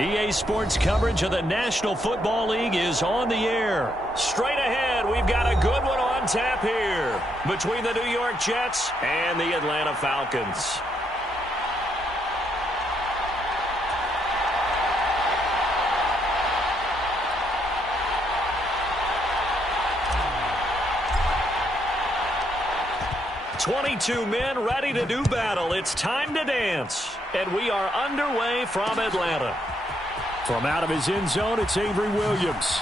EA Sports coverage of the National Football League is on the air. Straight ahead, we've got a good one on tap here between the New York Jets and the Atlanta Falcons. "22 men ready to do battle. It's time to dance." And we are underway from Atlanta. From out of his end zone, it's Avery Williams.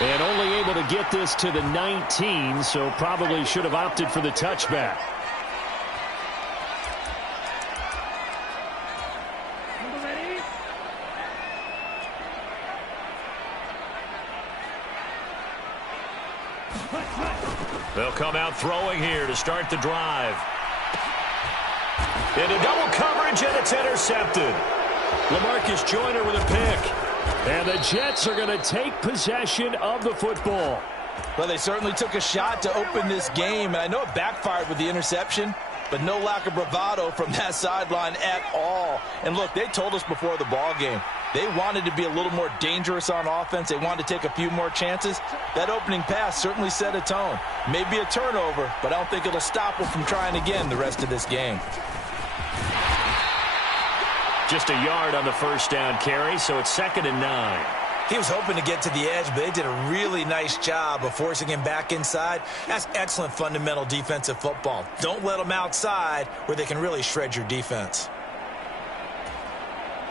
And only able to get this to the 19, so probably should have opted for the touchback. They'll come out throwing here to start the drive. Into double coverage, and it's intercepted. LaMarcus Joyner with a pick. And the Jets are going to take possession of the football. Well, they certainly took a shot to open this game, and I know it backfired with the interception, but no lack of bravado from that sideline at all. And look, they told us before the ball game, they wanted to be a little more dangerous on offense. They wanted to take a few more chances. That opening pass certainly set a tone. Maybe a turnover, but I don't think it'll stop them from trying again the rest of this game. Just a yard on the first down carry, so it's 2nd and 9. He was hoping to get to the edge, but they did a really nice job of forcing him back inside. That's excellent fundamental defensive football. Don't let them outside where they can really shred your defense.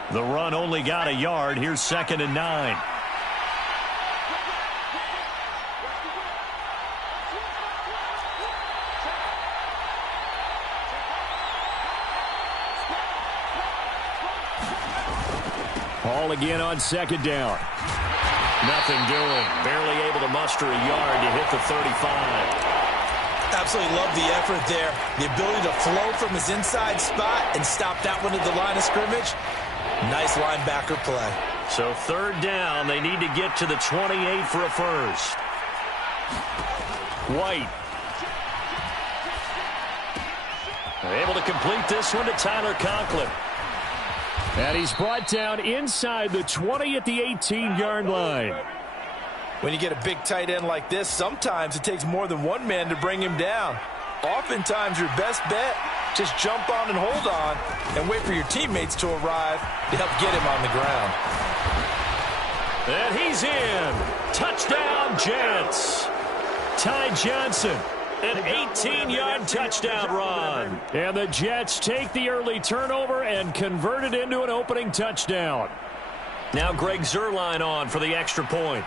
The run only got a yard. Here's 2nd and 9. Ball again on 2nd down. Nothing doing. Barely able to muster a yard to hit the 35. Absolutely love the effort there. The ability to flow from his inside spot and stop that one at the line of scrimmage. Nice linebacker play. So 3rd down. They need to get to the 28 for a first. White. Able to complete this one to Tyler Conklin. And he's brought down inside the 20 at the 18-yard line. When you get a big tight end like this, sometimes it takes more than one man to bring him down. Oftentimes, your best bet, just jump on and hold on and wait for your teammates to arrive to help get him on the ground. And he's in. Touchdown, Jets. Ty Johnson. An 18-yard touchdown run. And the Jets take the early turnover and convert it into an opening touchdown. Now Greg Zuerlein on for the extra point.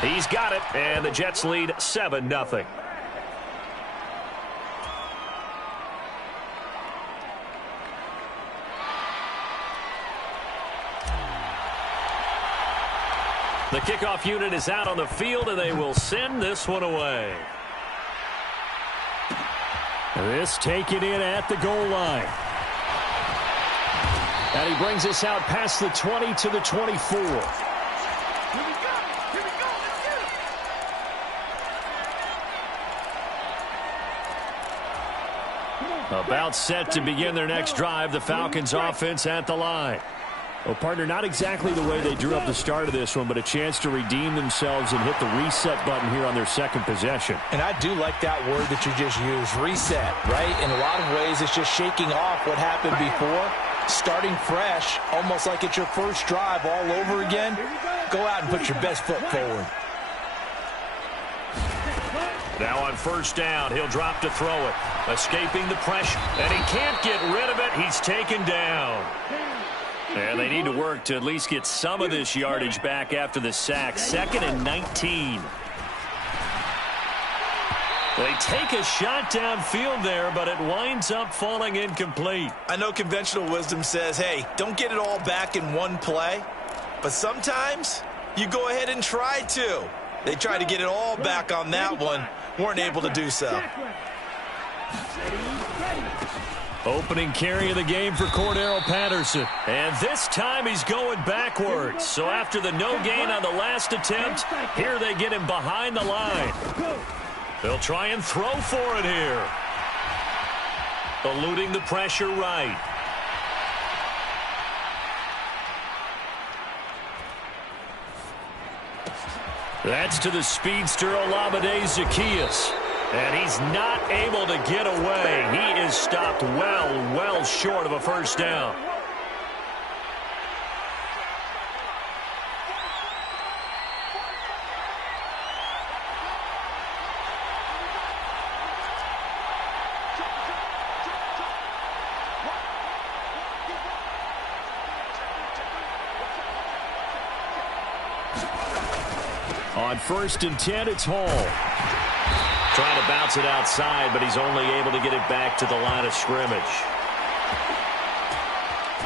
He's got it, and the Jets lead 7-0. The kickoff unit is out on the field, and they will send this one away. This taken in at the goal line. And he brings us out past the 20 to the 24. About set to begin their next drive, the Falcons offense at the line. Well, partner, not exactly the way they drew up the start of this one, but a chance to redeem themselves and hit the reset button here on their second possession. And I do like that word that you just used, reset, right? In a lot of ways, it's just shaking off what happened before, starting fresh, almost like it's your first drive all over again. Go out and put your best foot forward. Now on first down, he'll drop to throw it, escaping the pressure, and he can't get rid of it. He's taken down. And they need to work to at least get some of this yardage back after the sack. 2nd and 19. They take a shot downfield there, but it winds up falling incomplete. I know conventional wisdom says, hey, don't get it all back in one play. But sometimes you go ahead and try to. They tried to get it all back on that one. Weren't able to do so. Opening carry of the game for Cordero Patterson. And this time he's going backwards. So after the no gain on the last attempt, here they get him behind the line. They'll try and throw for it here. Eluding the pressure right. That's to the speedster Olamide Zaccheaus. And he's not able to get away. He is stopped well short of a first down. On 1st and 10, it's Hall. Trying to bounce it outside, but he's only able to get it back to the line of scrimmage.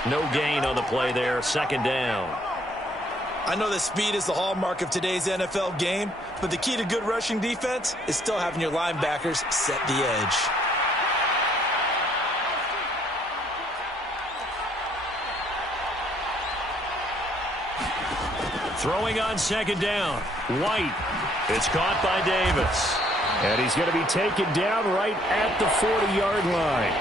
No gain on the play there. 2nd down. I know that speed is the hallmark of today's NFL game, but the key to good rushing defense is still having your linebackers set the edge. Throwing on 2nd down. White. It's caught by Davis. And he's going to be taken down right at the 40-yard line.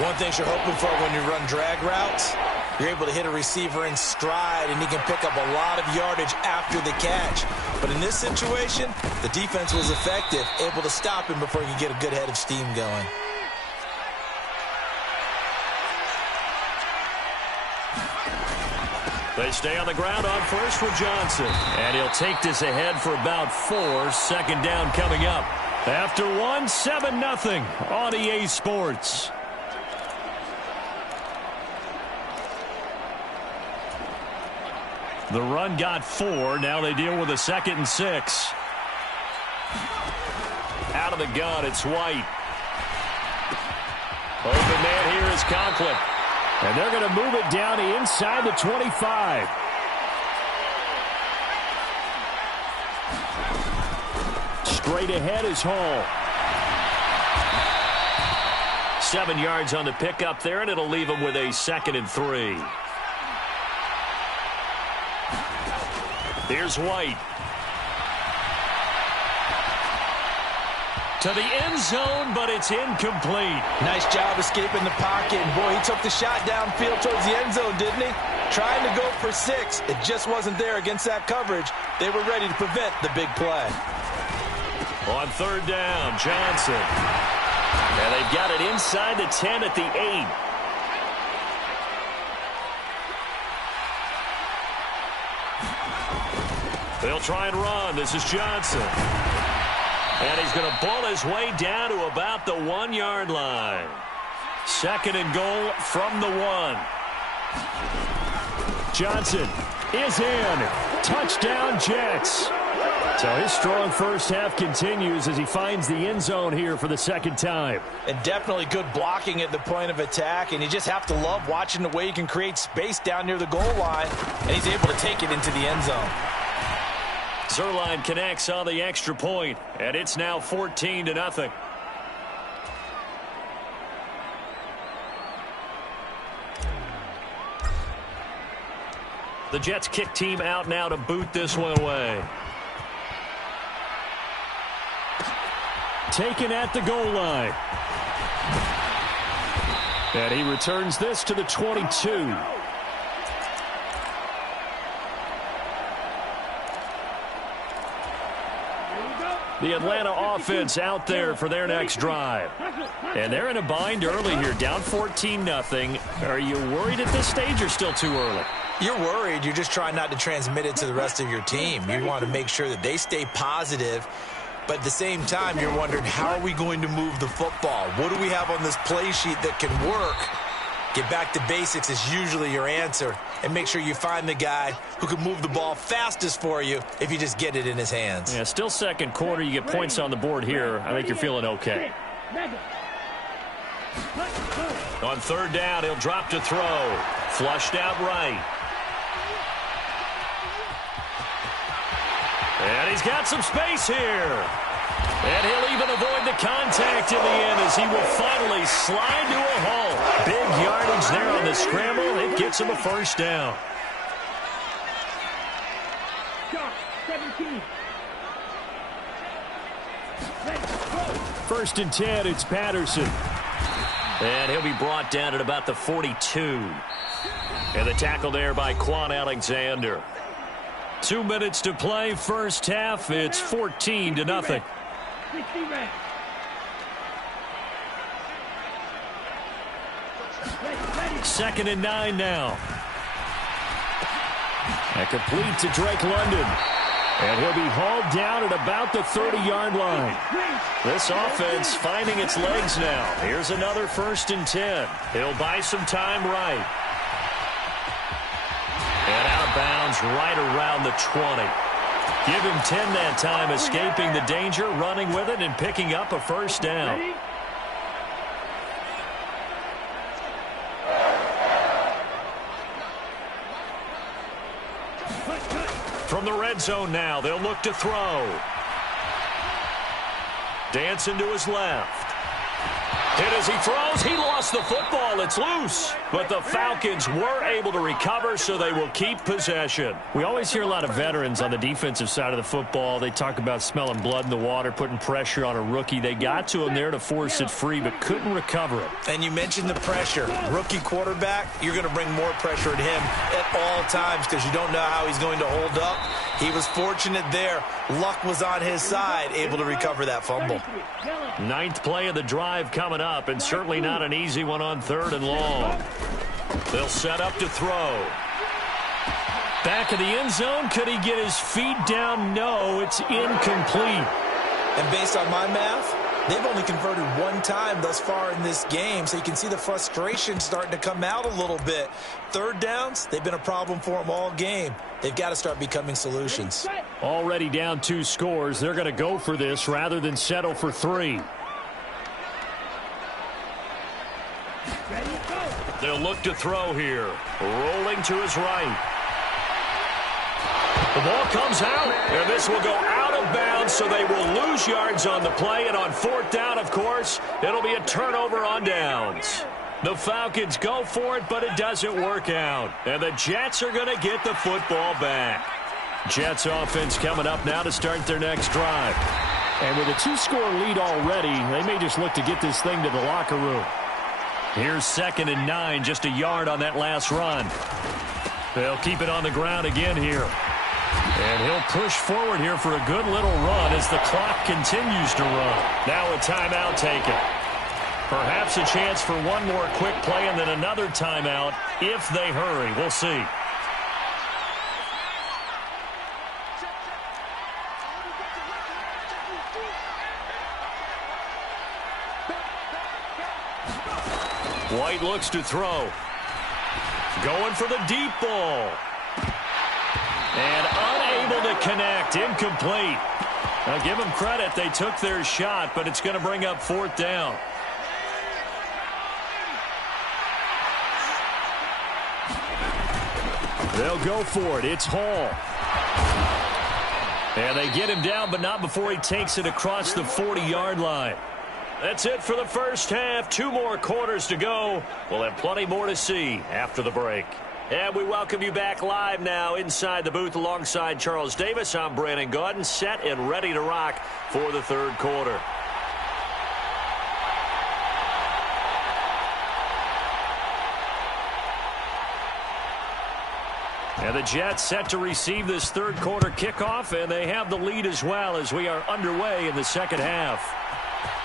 One thing you're hoping for when you run drag routes, you're able to hit a receiver in stride, and he can pick up a lot of yardage after the catch. But in this situation, the defense was effective, able to stop him before he could get a good head of steam going. They stay on the ground on 1st with Johnson. And he'll take this ahead for about 4. 2nd down coming up. After 1, 7-0 on EA Sports. The run got 4. Now they deal with a 2nd and 6. Out of the gun, it's White. Open man here is Conklin. And they're going to move it down to inside the 25. Straight ahead is Hall. 7 yards on the pickup there, and it'll leave him with a 2nd and 3. Here's White. To the end zone, but it's incomplete. Nice job escaping the pocket. And boy, he took the shot downfield towards the end zone, didn't he? Trying to go for 6. It just wasn't there against that coverage. They were ready to prevent the big play. On 3rd down, Johnson. And they've got it inside the 10 at the 8. They'll try and run. This is Johnson. And he's going to bull his way down to about the 1-yard line. 2nd and goal from the 1. Johnson is in. Touchdown, Jets. So his strong first half continues as he finds the end zone here for the 2nd time. And definitely good blocking at the point of attack. And you just have to love watching the way he can create space down near the goal line. And he's able to take it into the end zone. Zerline connects on the extra point, and it's now 14-0. The Jets kick team out now to boot this one away. Taken at the goal line. And he returns this to the 22. The Atlanta offense out there for their next drive. And they're in a bind early here, down 14-0. Are you worried at this stage or still too early? You're worried. You're just trying not to transmit it to the rest of your team. You want to make sure that they stay positive. But at the same time, you're wondering, how are we going to move the football? What do we have on this play sheet that can work? Get back to basics is usually your answer. And make sure you find the guy who can move the ball fastest for you if you just get it in his hands. Yeah, still 2nd quarter. You get points on the board here. I think you're feeling okay. On 3rd down, he'll drop to throw. Flushed out right. And he's got some space here. And he'll even avoid the contact in the end as he will finally slide to a halt. Big yardage there on the scramble. It gets him a first down. 1st and 10, it's Patterson. And he'll be brought down at about the 42. And the tackle there by Quan Alexander. 2 minutes to play, first half. It's 14-0. Second and 9 now. And complete to Drake London. And he'll be hauled down at about the 30-yard line. This offense finding its legs now. Here's another 1st and 10. He'll buy some time right. And out of bounds right around the 20. Give him 10 that time, escaping the danger, running with it, and picking up a first down. From the red zone now, they'll look to throw. Dancing to his left. Hit as he throws. He lost the football. It's loose. But the Falcons were able to recover, so they will keep possession. We always hear a lot of veterans on the defensive side of the football. They talk about smelling blood in the water, putting pressure on a rookie. They got to him there to force it free, but couldn't recover it. And you mentioned the pressure. Rookie quarterback, you're going to bring more pressure at him at all times because you don't know how he's going to hold up. He was fortunate there. Luck was on his side, able to recover that fumble. 9th play of the drive coming up, and certainly not an easy one on 3rd and long. They'll set up to throw. Back of the end zone. Could he get his feet down? No, it's incomplete. And based on my math, they've only converted 1 time thus far in this game, so you can see the frustration starting to come out a little bit. 3rd downs, they've been a problem for them all game. They've got to start becoming solutions. Already down 2 scores. They're going to go for this rather than settle for 3. They'll look to throw here. Rolling to his right. The ball comes out, and this will go out of bounds, so they will lose yards on the play. And on 4th down, of course, it'll be a turnover on downs. The Falcons go for it, but it doesn't work out. And the Jets are going to get the football back. Jets offense coming up now to start their next drive. And with a 2-score lead already, they may just look to get this thing to the locker room. Here's 2nd and 9, just a yard on that last run. They'll keep it on the ground again here. And he'll push forward here for a good little run as the clock continues to run. Now a timeout taken. Perhaps a chance for one more quick play and then another timeout if they hurry. We'll see. White looks to throw. Going for the deep ball. And unable to connect. Incomplete. Now give them credit. They took their shot, but it's going to bring up 4th down. They'll go for it. It's Hall. And they get him down, but not before he takes it across the 40-yard line. That's it for the first half. 2 more quarters to go. We'll have plenty more to see after the break. And we welcome you back live now inside the booth alongside Charles Davis. I'm Brandon Gaudin, set and ready to rock for the 3rd quarter. And the Jets set to receive this 3rd quarter kickoff, and they have the lead as well as we are underway in the 2nd half.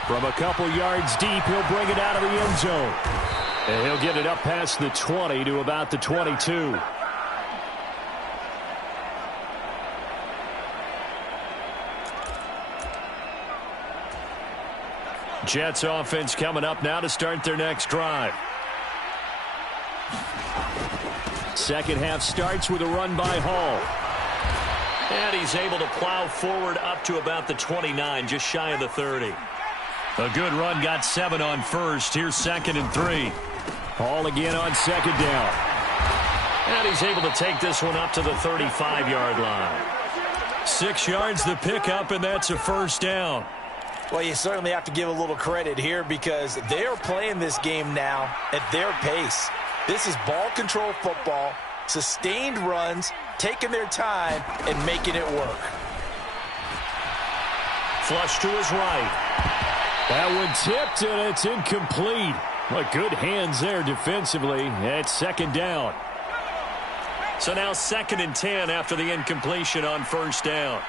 From a couple yards deep, he'll bring it out of the end zone. And he'll get it up past the 20 to about the 22. Jets offense coming up now to start their next drive. Second half starts with a run by Hall. And he's able to plow forward up to about the 29, just shy of the 30. A good run, got 7 on 1st. Here's 2nd and 3. Hall again on 2nd down. And he's able to take this one up to the 35-yard line. 6 yards the pickup, and that's a first down. Well, you certainly have to give a little credit here because they're playing this game now at their pace. This is ball control football, sustained runs, taking their time, and making it work. Flush to his right. That one tipped, and it's incomplete. But good hands there defensively. It's 2nd down. So now 2nd and 10 after the incompletion on first down.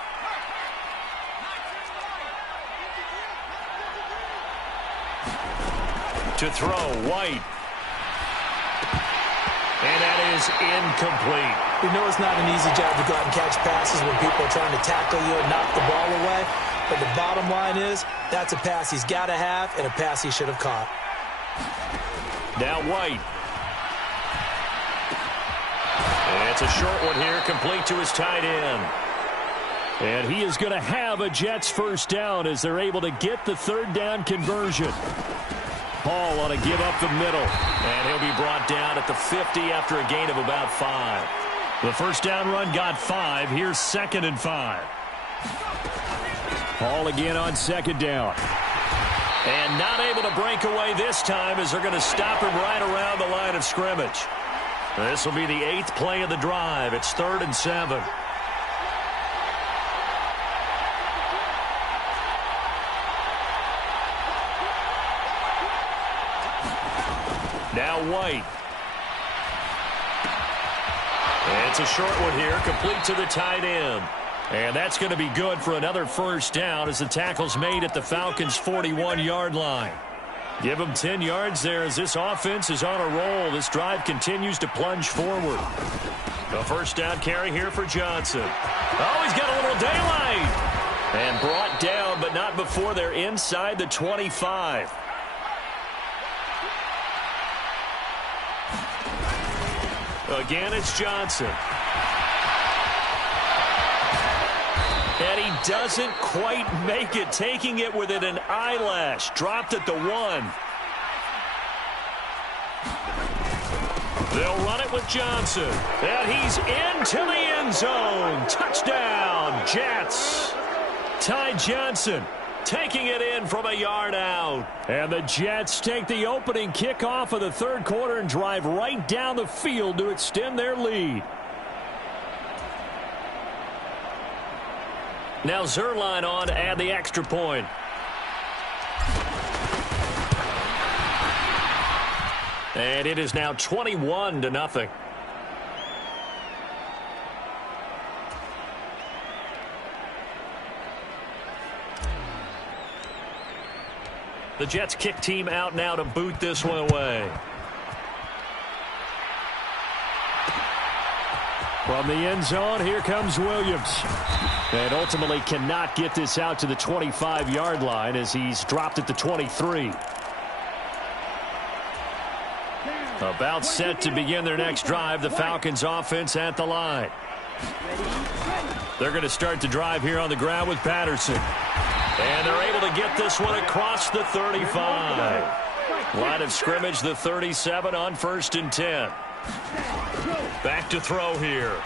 To throw, White. And that is incomplete. We know it's not an easy job to go out and catch passes when people are trying to tackle you and knock the ball away. But the bottom line is, that's a pass he's got to have and a pass he should have caught. Now White. And it's a short one here, complete to his tight end. And he is going to have a Jets first down as they're able to get the 3rd down conversion. Paul on a give up the middle. And he'll be brought down at the 50 after a gain of about 5. The first down run got 5. Here's 2nd and 5. Paul again on 2nd down. And not able to break away this time as they're going to stop him right around the line of scrimmage. This will be the 8th play of the drive. It's 3rd and 7. Now White. And it's a short one here, complete to the tight end. And that's going to be good for another first down as the tackle's made at the Falcons' 41-yard line. Give them 10 yards there as this offense is on a roll. This drive continues to plunge forward. A first down carry here for Johnson. Oh, he's got a little daylight. And brought down, but not before they're inside the 25. Again, it's Johnson. And he doesn't quite make it, taking it within an eyelash. Dropped at the 1. They'll run it with Johnson. And he's into the end zone. Touchdown, Jets. Ty Johnson taking it in from a yard out. And the Jets take the opening kickoff of the 3rd quarter and drive right down the field to extend their lead. Now Zerline on to add the extra point. And it is now 21-0. The Jets kick team out now to boot this one away. From the end zone, here comes Williams. And ultimately cannot get this out to the 25-yard line as he's dropped at the 23. About set to begin their next drive, the Falcons offense at the line. They're going to start the drive here on the ground with Patterson. And they're able to get this one across the 35. Line of scrimmage, the 37 on 1st and 10. Back to throw here.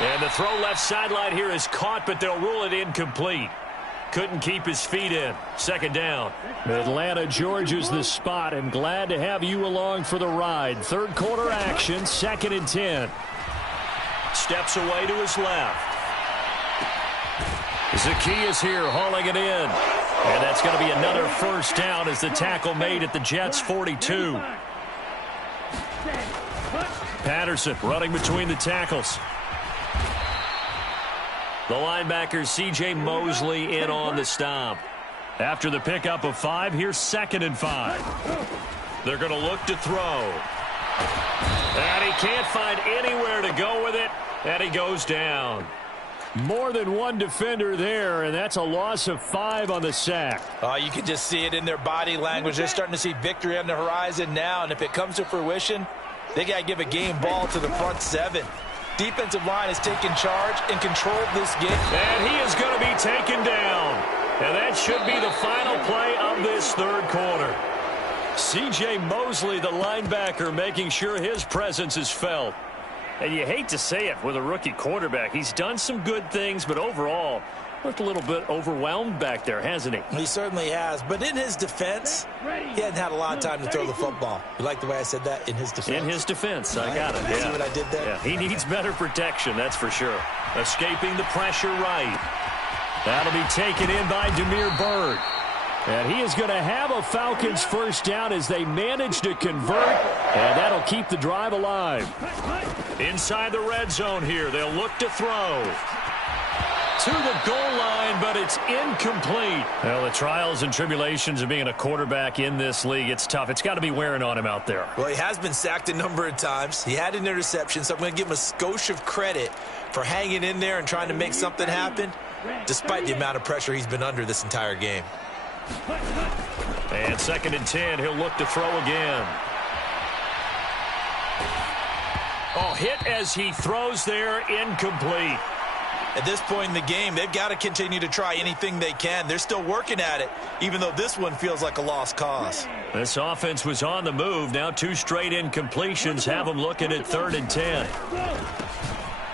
And the throw left sideline here is caught, but they'll rule it incomplete. Couldn't keep his feet in. 2nd down. Atlanta, Georgia's the spot, and glad to have you along for the ride. 3rd quarter action, 2nd and 10. Steps away to his left. Zacchaeus here hauling it in. And that's going to be another first down as the tackle made at the Jets' 42. Patterson running between the tackles. The linebacker C.J. Mosley in on the stop. After the pickup of 5, here's 2nd and 5. They're going to look to throw. And he can't find anywhere to go with it, and he goes down. More than one defender there, and that's a loss of 5 on the sack. Oh, you can just see it in their body language. They're starting to see victory on the horizon now, and if it comes to fruition, they got to give a game ball to the front 7. Defensive line has taken charge and controlled this game. And he is going to be taken down. And that should be the final play of this 3rd quarter. C.J. Mosley, the linebacker, making sure his presence is felt. And you hate to say it with a rookie quarterback. He's done some good things, but overall, looked a little bit overwhelmed back there, hasn't he? He certainly has. But in his defense, he hadn't had a lot of time to throw the football. You like the way I said that? In his defense. In his defense. I got it. See what I did there? Yeah, he needs better protection, that's for sure. Escaping the pressure right. That'll be taken in by Damiere Byrd. And he is going to have a Falcons first down as they manage to convert, and that'll keep the drive alive. Inside the red zone here, they'll look to throw. To the goal line, but it's incomplete. Well, the trials and tribulations of being a quarterback in this league, it's tough. It's got to be wearing on him out there. Well, he has been sacked a number of times. He had an interception, so I'm going to give him a skosh of credit for hanging in there and trying to make something happen, despite the amount of pressure he's been under this entire game. And 2nd and 10, he'll look to throw again. Oh, hit as he throws there, incomplete. At this point in the game, they've got to continue to try anything they can. They're still working at it, even though this one feels like a lost cause. This offense was on the move. Now 2 straight incompletions have them looking at 3rd and 10.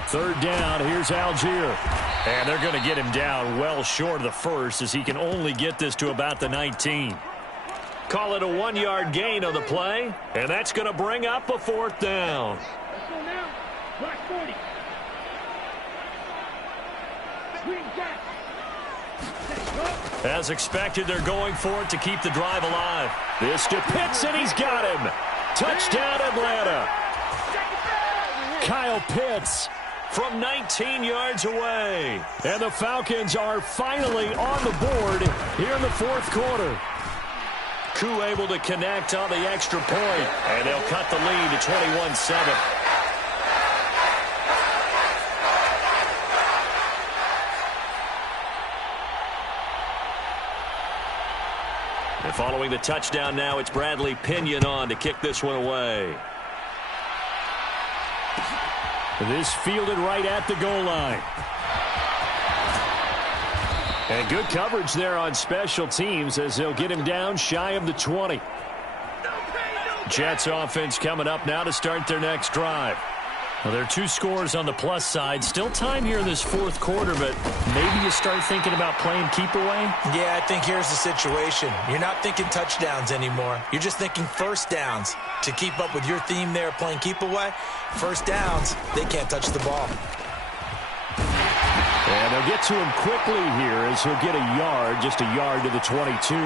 3rd down, here's Algier. And they're going to get him down well short of the first as he can only get this to about the 19. Call it a 1-yard gain on the play, and that's going to bring up a 4th down. As expected, they're going for it to keep the drive alive. This to Pitts, and he's got him. Touchdown, Atlanta. Kyle Pitts from 19 yards away. And the Falcons are finally on the board here in the 4th quarter. Koo able to connect on the extra point, and they'll cut the lead to 21-7. And following the touchdown now, it's Bradley Pinion on to kick this one away. This fielded right at the goal line. And good coverage there on special teams as they'll get him down shy of the 20. Jets offense coming up now to start their next drive. Well, there are 2 scores on the plus side. Still time here in this 4th quarter, but maybe you start thinking about playing keep away? Yeah, I think here's the situation. You're not thinking touchdowns anymore. You're just thinking first downs. To keep up with your theme there, playing keep away, first downs, they can't touch the ball. And they'll get to him quickly here as he'll get a yard, just a yard to the 22.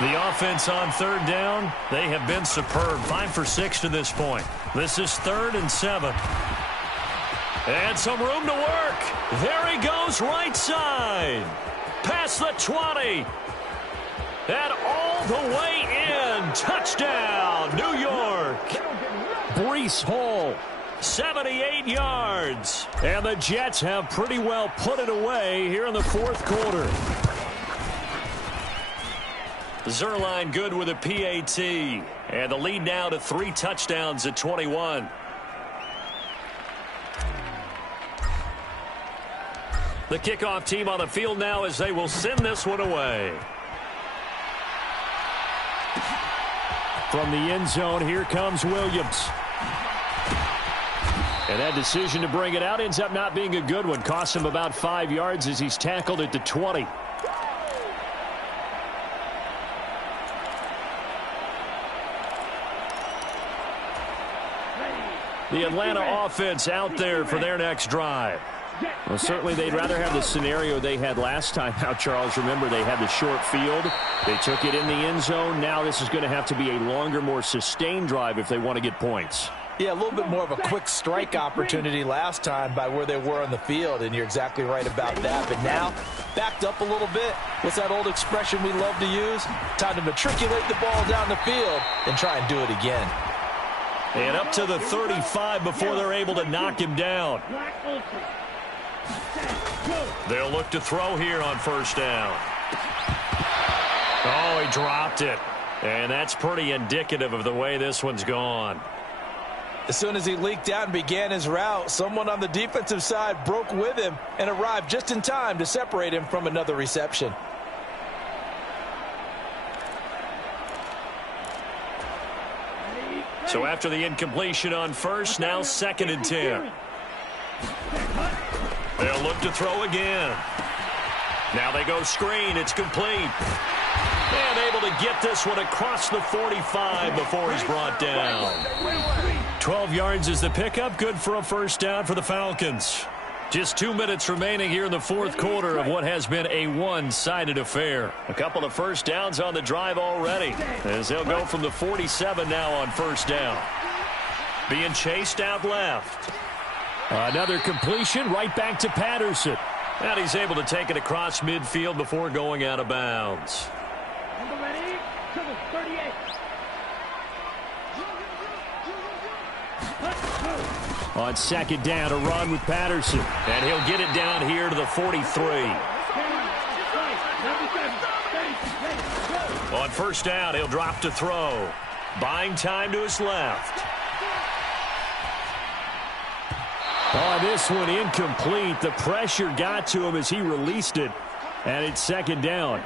The offense on 3rd down, they have been superb. 5 for 6 to this point. This is 3rd and 7. And some room to work. There he goes, right side. Past the 20. And all the way in. Touchdown, New York. Breece Hall, 78 yards. And the Jets have pretty well put it away here in the 4th quarter. Zerline good with a PAT. And the lead now to 3 touchdowns at 21. The kickoff team on the field now as they will send this one away. From the end zone, here comes Williams. And that decision to bring it out ends up not being a good one. Costs him about 5 yards as he's tackled at the 20. The Atlanta offense out there for their next drive. Well, certainly they'd rather have the scenario they had last time out, Charles. Remember, they had the short field. They took it in the end zone. Now this is going to have to be a longer, more sustained drive if they want to get points. Yeah, a little bit more of a quick strike opportunity last time by where they were on the field, and you're exactly right about that. But now, backed up a little bit. What's that old expression we love to use? Time to matriculate the ball down the field and try and do it again. And up to the 35 before they're able to knock him down. They'll look to throw here on 1st down. Oh, he dropped it. And that's pretty indicative of the way this one's gone. As soon as he leaked out and began his route, someone on the defensive side broke with him and arrived just in time to separate him from another reception. So after the incompletion on 1st, now 2nd and 10. They'll look to throw again. Now they go screen. It's complete. And able to get this one across the 45 before he's brought down. 12 yards is the pickup. Good for a 1st down for the Falcons. Just 2 minutes remaining here in the fourth quarter of what has been a one-sided affair. A couple of first downs on the drive already, as they'll go from the 47 now on first down. Being chased out left. Another completion right back to Patterson. And he's able to take it across midfield before going out of bounds. Ready? 38. On second down, a run with Patterson. And he'll get it down here to the 43. On first down, he'll drop to throw. Buying time to his left. Oh, this one incomplete. The pressure got to him as he released it. And it's second down.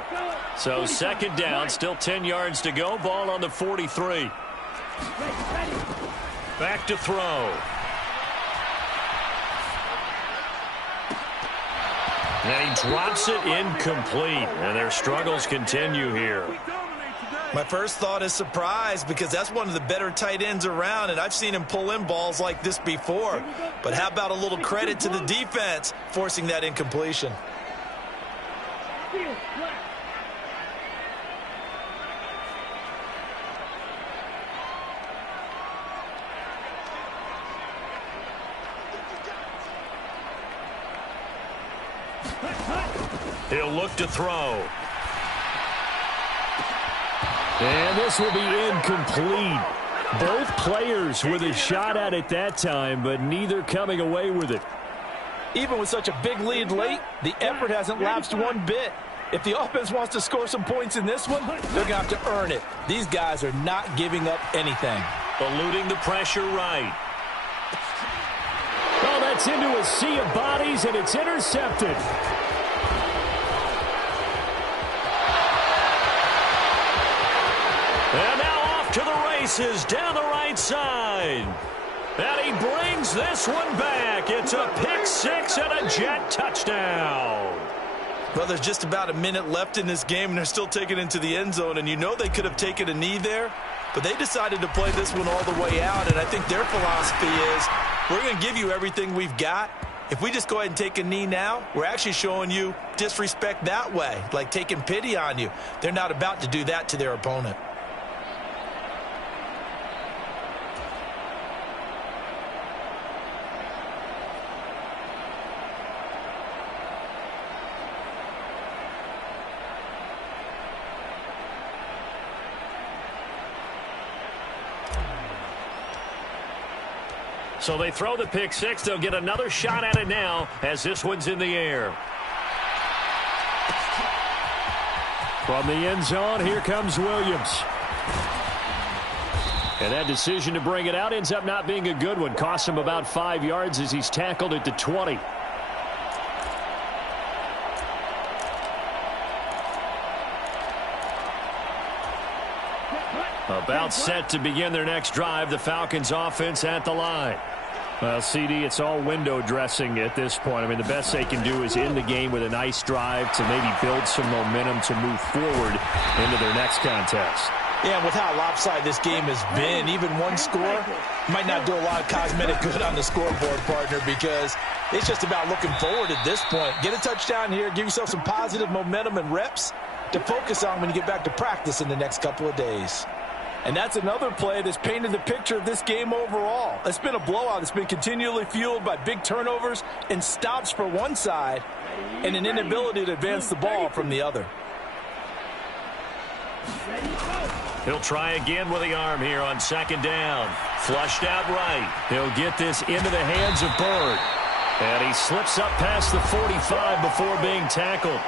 So second down, still 10 yards to go. Ball on the 43. Back to throw. And he drops it incomplete. And their struggles continue here. My first thought is surprise, because that's one of the better tight ends around, and I've seen him pull in balls like this before. But how about a little credit to the defense forcing that incompletion? He'll look to throw. And this will be incomplete. Both players with a shot at it that time, but neither coming away with it. Even with such a big lead late, the effort hasn't lapsed one bit. If the offense wants to score some points in this one, they're going to have to earn it. These guys are not giving up anything. Eluding the pressure right. Oh, that's into a sea of bodies, and it's intercepted. And now off to the races down the right side. And he brings this one back. It's a pick six and a Jet touchdown. Well, there's just about a minute left in this game, and they're still taking it into the end zone. And you know they could have taken a knee there, but they decided to play this one all the way out. And I think their philosophy is, we're going to give you everything we've got. If we just go ahead and take a knee now, we're actually showing you disrespect that way, like taking pity on you. They're not about to do that to their opponent. So they throw the pick six. They'll get another shot at it now as this one's in the air. From the end zone, here comes Williams. And that decision to bring it out ends up not being a good one. Costs him about 5 yards as he's tackled at the 20. About set to begin their next drive. The Falcons offense at the line. Well, CD, it's all window dressing at this point. I mean, the best they can do is end the game with a nice drive to maybe build some momentum to move forward into their next contest. Yeah, and with how lopsided this game has been, even one score might not do a lot of cosmetic good on the scoreboard, partner, because it's just about looking forward at this point. Get a touchdown here, give yourself some positive momentum and reps to focus on when you get back to practice in the next couple of days. And that's another play that's painted the picture of this game overall. It's been a blowout. It's been continually fueled by big turnovers and stops for one side and an inability to advance the ball from the other. He'll try again with the arm here on second down. Flushed out right. He'll get this into the hands of Bird. And he slips up past the 45 before being tackled.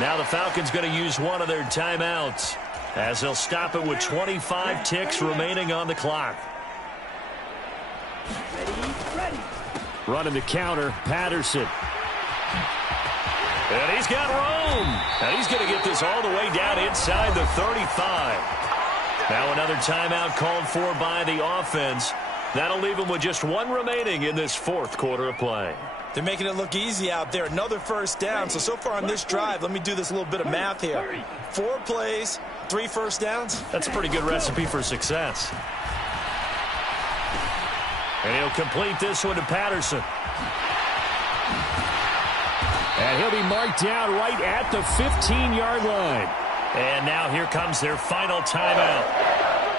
Now the Falcons going to use one of their timeouts, as they'll stop it with 25 ticks remaining on the clock. Running the counter, Patterson. And he's got room. And he's going to get this all the way down inside the 35. Now another timeout called for by the offense. That'll leave them with just one remaining in this fourth quarter of play. They're making it look easy out there. Another first down. So far on this drive, let me do this little bit of math here. 4 plays, 3 first downs. That's a pretty good recipe for success. And he'll complete this one to Patterson. And he'll be marked down right at the 15-yard line. And now here comes their final timeout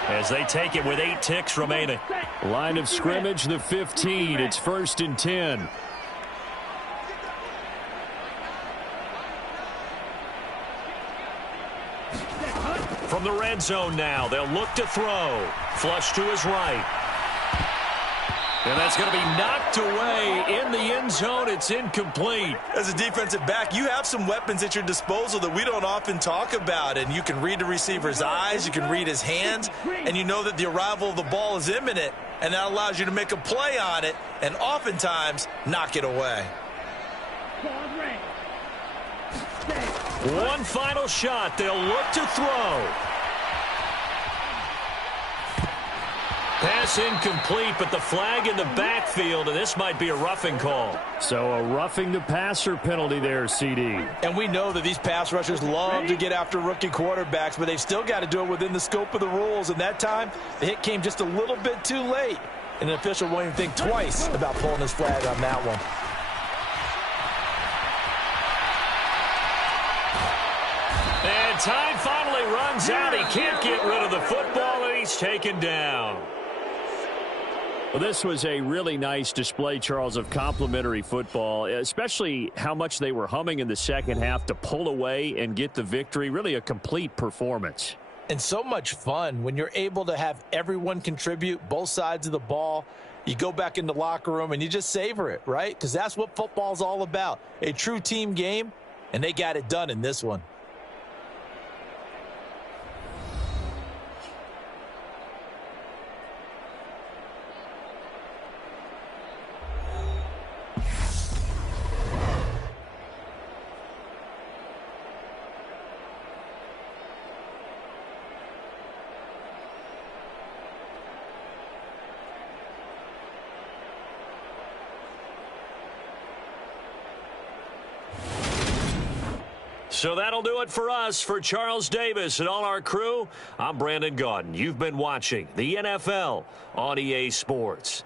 as they take it with 8 ticks remaining. Line of scrimmage, the 15. It's 1st and 10. From the red zone now, they'll look to throw. Flush to his right. And that's going to be knocked away in the end zone. It's incomplete. As a defensive back, you have some weapons at your disposal that we don't often talk about. And you can read the receiver's eyes, you can read his hands, and you know that the arrival of the ball is imminent. And that allows you to make a play on it and oftentimes knock it away. One final shot. They'll look to throw. Pass incomplete, but the flag in the backfield, and this might be a roughing call. So a roughing the passer penalty there, CD. And we know that these pass rushers love to get after rookie quarterbacks, but they've still got to do it within the scope of the rules. And that time, the hit came just a little bit too late. And the official won't even think twice about pulling his flag on that one. And time finally runs out. He can't get rid of the football, and he's taken down. Well, this was a really nice display, Charles, of complimentary football, especially how much they were humming in the second half to pull away and get the victory. Really a complete performance. And so much fun when you're able to have everyone contribute, both sides of the ball. You go back in the locker room and you just savor it, right? Because that's what football's all about. A true team game, and they got it done in this one. So that'll do it for us. For Charles Davis and all our crew, I'm Brandon Gaudin. You've been watching the NFL on EA Sports.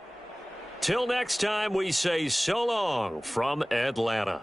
Till next time, we say so long from Atlanta.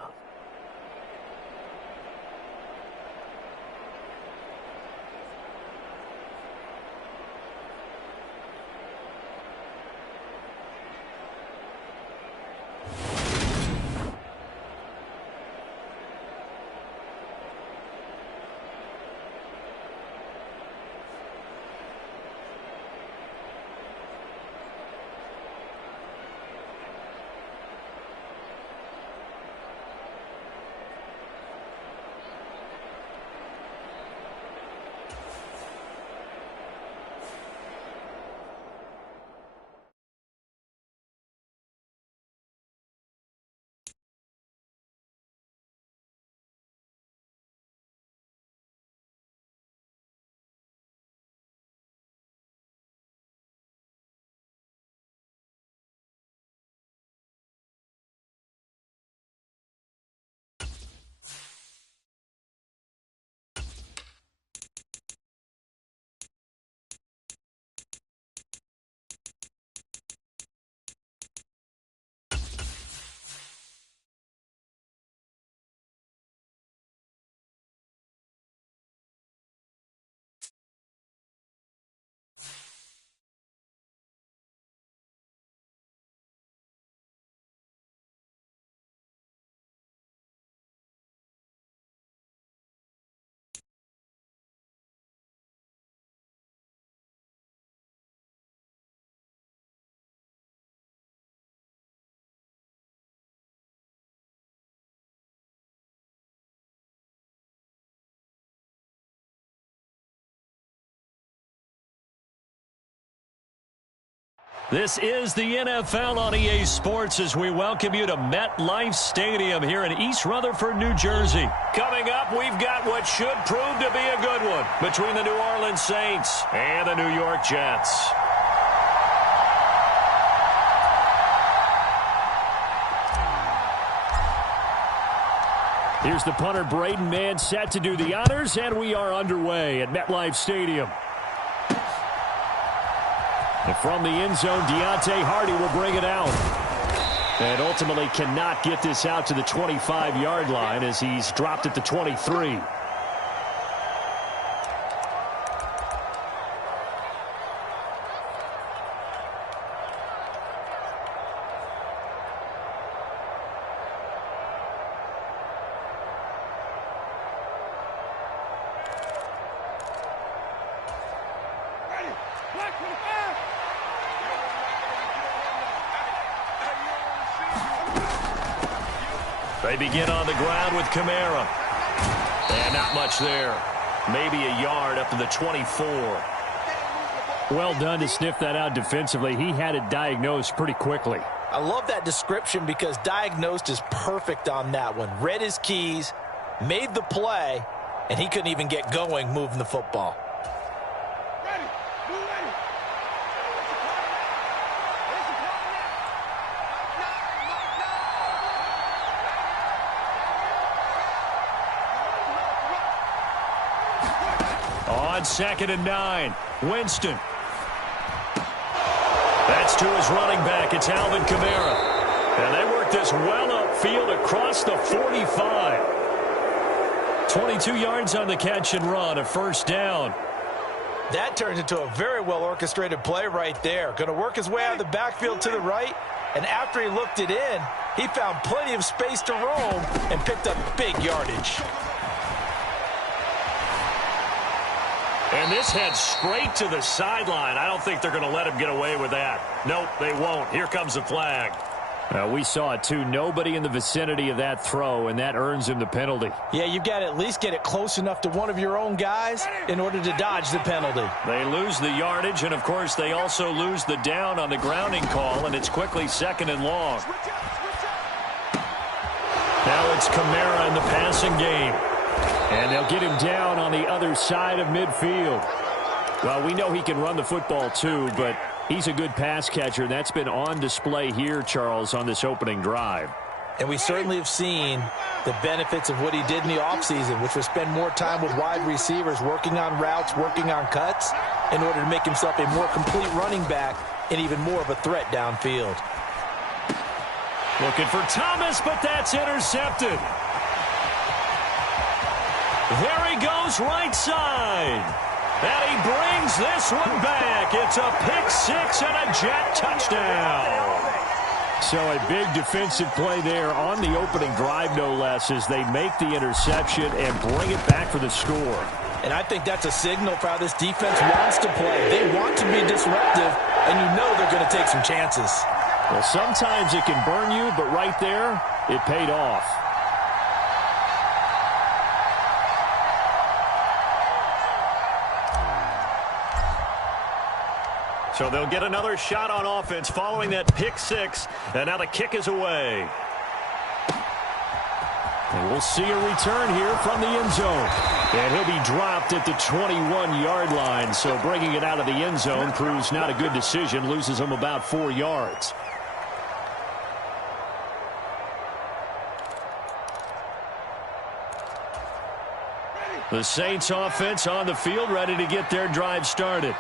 This is the NFL on EA Sports as we welcome you to MetLife Stadium here in East Rutherford, New Jersey. Coming up, we've got what should prove to be a good one between the New Orleans Saints and the New York Jets. Here's the punter, Braden Mann, set to do the honors, and we are underway at MetLife Stadium. And from the end zone, Deontay Hardy will bring it out. And ultimately cannot get this out to the 25-yard line as he's dropped at the 23. They begin on the ground with Kamara. And not much there. Maybe a yard up to the 24. Well done to sniff that out defensively. He had it diagnosed pretty quickly. I love that description because diagnosed is perfect on that one. Read his keys, made the play, and he couldn't even get going moving the football. On 2nd and 9, Winston. That's to his running back. It's Alvin Kamara. And they work this well upfield across the 45. 22 yards on the catch and run, a first down. That turns into a very well-orchestrated play right there. Going to work his way out of the backfield to the right, and after he looked it in, he found plenty of space to roam and picked up big yardage. And this heads straight to the sideline. I don't think they're going to let him get away with that. Nope, they won't. Here comes the flag. We saw it too. Nobody in the vicinity of that throw, and that earns him the penalty. Yeah, you've got to at least get it close enough to one of your own guys in order to dodge the penalty. They lose the yardage, and, of course, they also lose the down on the grounding call, and it's quickly 2nd and long. Now it's Kamara in the passing game. And they'll get him down on the other side of midfield. Well, we know he can run the football too, but he's a good pass catcher. That's been on display here, Charles, on this opening drive. And we certainly have seen the benefits of what he did in the offseason, which was spend more time with wide receivers, working on routes, working on cuts, in order to make himself a more complete running back and even more of a threat downfield. Looking for Thomas, but that's intercepted. There he goes, right side. And he brings this one back. It's a pick six and a Jet touchdown. So a big defensive play there on the opening drive, no less, as they make the interception and bring it back for the score. And I think that's a signal for how this defense wants to play. They want to be disruptive, and you know they're going to take some chances. Well, sometimes it can burn you, but right there, it paid off. So they'll get another shot on offense following that pick six, and now the kick is away. And we'll see a return here from the end zone. And he'll be dropped at the 21-yard line, so bringing it out of the end zone proves not a good decision, loses him about 4 yards. The Saints offense on the field, ready to get their drive started.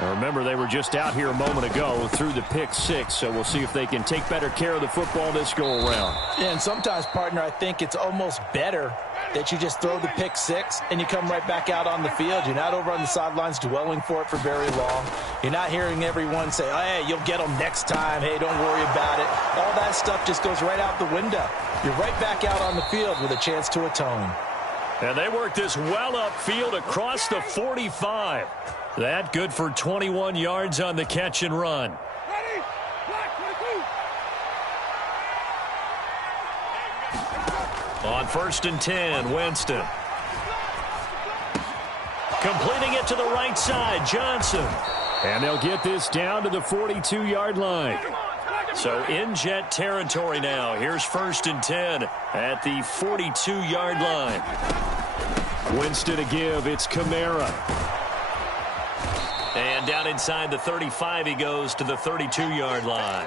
Now remember, they were just out here a moment ago through the pick six, so we'll see if they can take better care of the football this go-around. Yeah, and sometimes, partner, I think it's almost better that you just throw the pick six and you come right back out on the field. You're not over on the sidelines dwelling for it for very long. You're not hearing everyone say, oh, hey, you'll get them next time. Hey, don't worry about it. All that stuff just goes right out the window. You're right back out on the field with a chance to atone. And they work this well upfield across the 45. That good for 21 yards on the catch and run. Ready? Black 22. On 1st and 10, Winston. Completing it to the right side, Johnson. And they'll get this down to the 42-yard line. So in Jet territory now. Here's 1st and 10 at the 42-yard line. Winston to give. It's Kamara. And down inside the 35 he goes to the 32-yard line.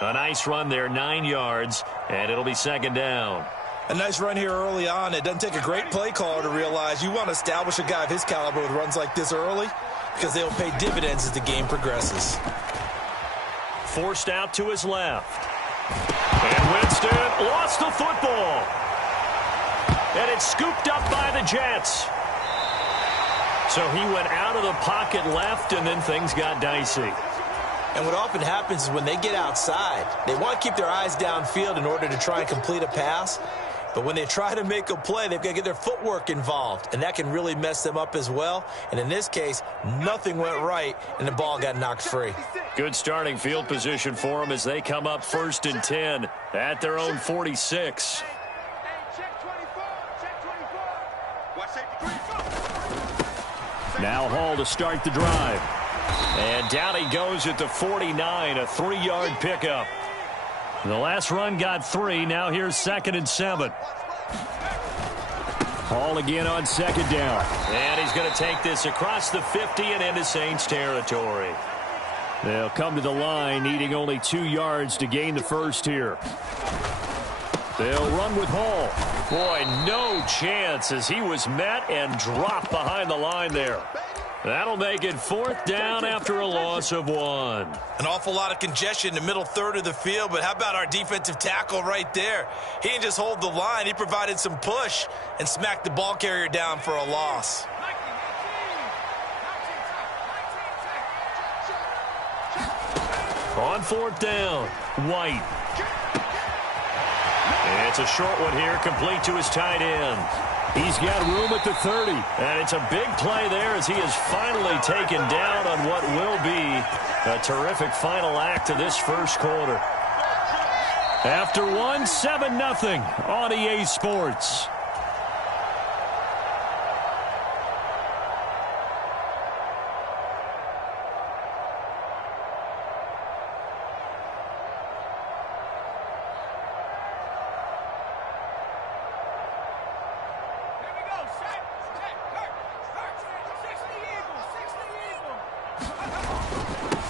A nice run there, 9 yards, and it'll be 2nd down. A nice run here early on. It doesn't take a great play caller to realize you want to establish a guy of his caliber with runs like this early because they'll pay dividends as the game progresses. Forced out to his left. And Winston lost the football. And it's scooped up by the Jets. So he went out of the pocket left, and then things got dicey. And what often happens is when they get outside, they want to keep their eyes downfield in order to try and complete a pass. But when they try to make a play, they've got to get their footwork involved, and that can really mess them up as well. And in this case, nothing went right, and the ball got knocked free. Good starting field position for them as they come up 1st and 10 at their own 46. Now Hall to start the drive. And down he goes at the 49, a 3-yard pickup. The last run got 3. Now here's 2nd and 7. Hall again on 2nd down. And he's going to take this across the 50 and into Saints territory. They'll come to the line needing only 2 yards to gain the first here. They'll run with Hall. Boy, no chance as he was met and dropped behind the line there. That'll make it 4th down after a loss of 1. An awful lot of congestion in the middle third of the field, but how about our defensive tackle right there? He didn't just hold the line. He provided some push and smacked the ball carrier down for a loss. On 4th down, White. It's a short one here, complete to his tight end. He's got room at the 30. And it's a big play there as he is finally taken down on what will be a terrific final act of this first quarter. After 1, 7-0 on EA Sports.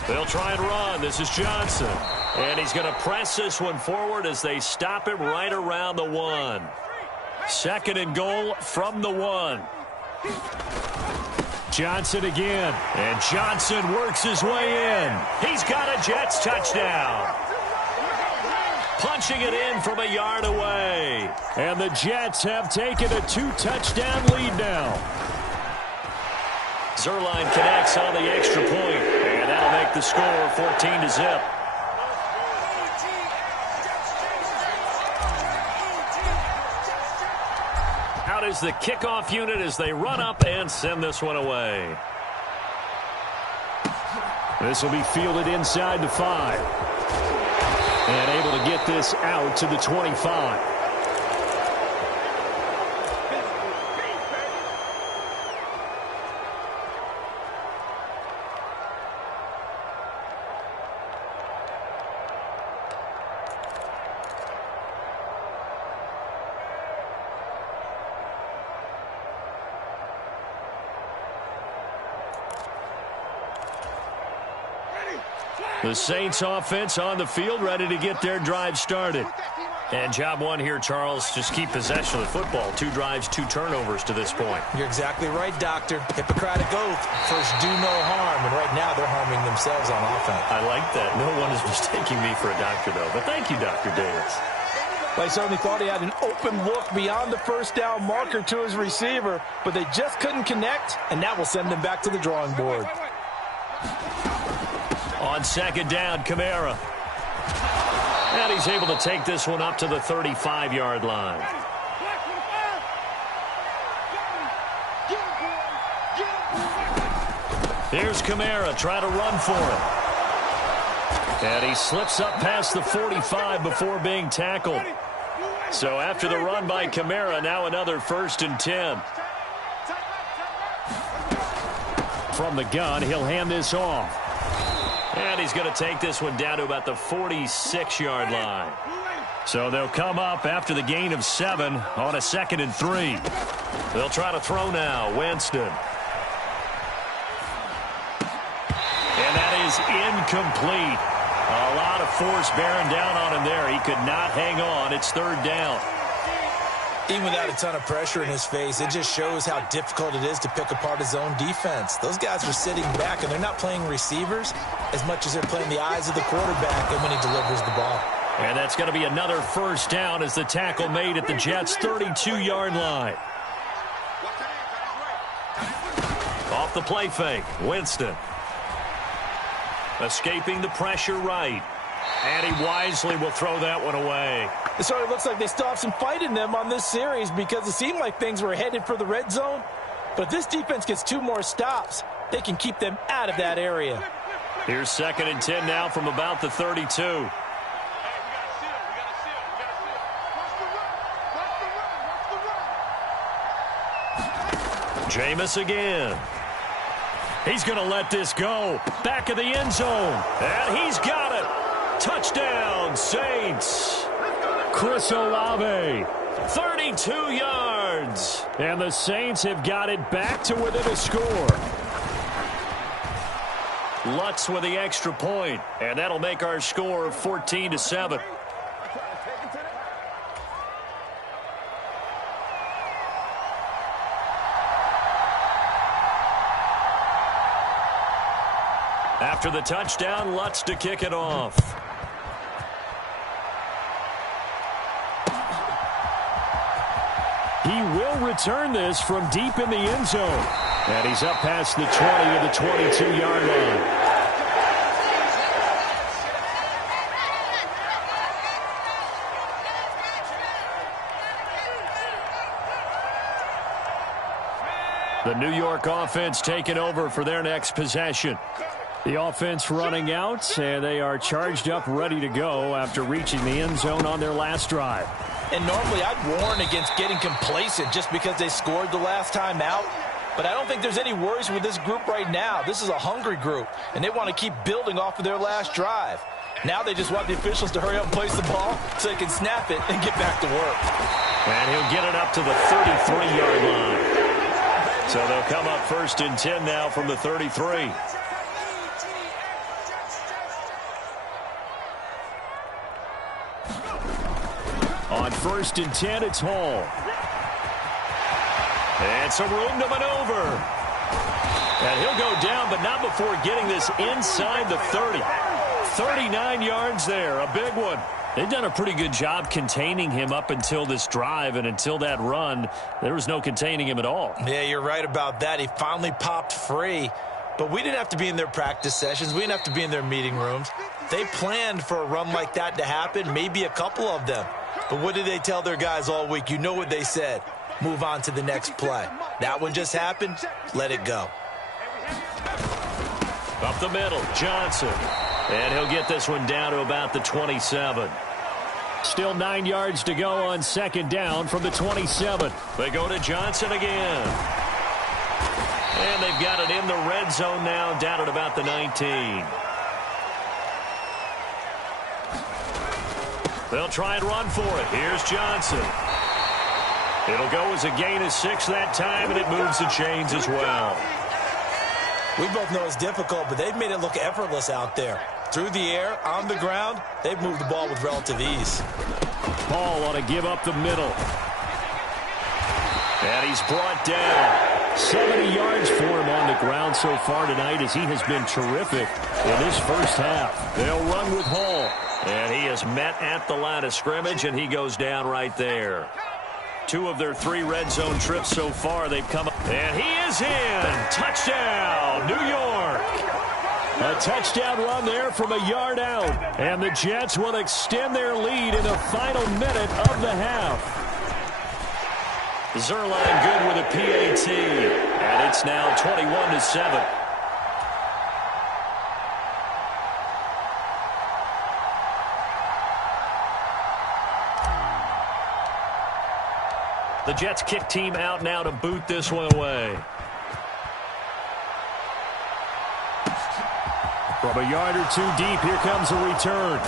They'll try and run. This is Johnson. And he's going to press this one forward as they stop him right around the 1. 2nd and goal from the 1. Johnson again. And Johnson works his way in. He's got a Jets touchdown. Punching it in from a yard away. And the Jets have taken a 2-touchdown lead now. Zerline connects on the extra point, and that'll make the score 14-0. Out is the kickoff unit as they run up and send this one away. This will be fielded inside the 5. And able to get this out to the 25. The Saints offense on the field, ready to get their drive started. And job 1 here, Charles, just keep possession of the football. 2 drives, 2 turnovers to this point. You're exactly right, Doctor. Hippocratic oath. First, do no harm. And right now, they're harming themselves on offense. I like that. No one is mistaking me for a doctor, though. But thank you, Dr. Davis. Well, I certainly thought he had an open look beyond the first down marker to his receiver, but they just couldn't connect, and that will send him back to the drawing board. On 2nd down, Kamara. And he's able to take this one up to the 35-yard line. Here's Kamara trying to run for it. And he slips up past the 45 before being tackled. So after the run by Kamara, now another 1st and 10. From the gun, he'll hand this off. And he's going to take this one down to about the 46-yard line. So they'll come up after the gain of 7 on a 2nd and 3. They'll try to throw now. Winston. And that is incomplete. A lot of force bearing down on him there. He could not hang on. It's 3rd down. Even without a ton of pressure in his face, it just shows how difficult it is to pick apart his own defense. Those guys were sitting back, and they're not playing receivers as much as they're playing the eyes of the quarterback and when he delivers the ball. And that's going to be another first down as the tackle made at the Jets' 32-yard line. Off the play fake, Winston. Escaping the pressure right. And he wisely will throw that one away. It sort of looks like they still have some fight in them on this series because it seemed like things were headed for the red zone. But if this defense gets 2 more stops, they can keep them out of that area. Here's 2nd and 10 now from about the 32. Jameis again. He's going to let this go. Back of the end zone. And he's got it. Touchdown, Saints. Chris Olave. 32 yards. And the Saints have got it back to within a score. Lutz with the extra point. And that'll make our score 14-7. After the touchdown, Lutz to kick it off. He will return this from deep in the end zone. And he's up past the 20 of the 22-yard line. The New York offense taking over for their next possession. The offense running out, and they are charged up, ready to go after reaching the end zone on their last drive. And normally I'd warn against getting complacent just because they scored the last time out. But I don't think there's any worries with this group right now. This is a hungry group, and they want to keep building off of their last drive. Now they just want the officials to hurry up and place the ball so they can snap it and get back to work. And he'll get it up to the 33-yard line. So they'll come up 1st and 10 now from the 33. On 1st and 10, it's Hall. And some room to maneuver. And he'll go down, but not before getting this inside the 30. 39 yards there, a big one. They've done a pretty good job containing him up until this drive, and until that run, there was no containing him at all. Yeah, you're right about that. He finally popped free. But we didn't have to be in their practice sessions. We didn't have to be in their meeting rooms. They planned for a run like that to happen, maybe a couple of them. But what did they tell their guys all week? You know what they said. Move on to the next play. That one just happened. Let it go. Up the middle, Johnson. And he'll get this one down to about the 27. Still 9 yards to go on 2nd down from the 27. They go to Johnson again. And they've got it in the red zone now, down at about the 19. They'll try and run for it. Here's Johnson. It'll go as a gain of 6 that time, and it moves the chains as well. We both know it's difficult, but they've made it look effortless out there. Through the air, on the ground, they've moved the ball with relative ease. Paul on to give up the middle. And he's brought down. 70 yards for him on the ground so far tonight as he has been terrific in this first half. They'll run with Hall. And he is met at the line of scrimmage, and he goes down right there. 2 of their 3 red zone trips so far, they've come up. And he is in. Touchdown, New York. A touchdown run there from a yard out. And the Jets will extend their lead in the final minute of the half. Zerline good with a PAT. And it's now 21-7. The Jets kick team out now to boot this one away. From a yard or 2 deep, here comes a return.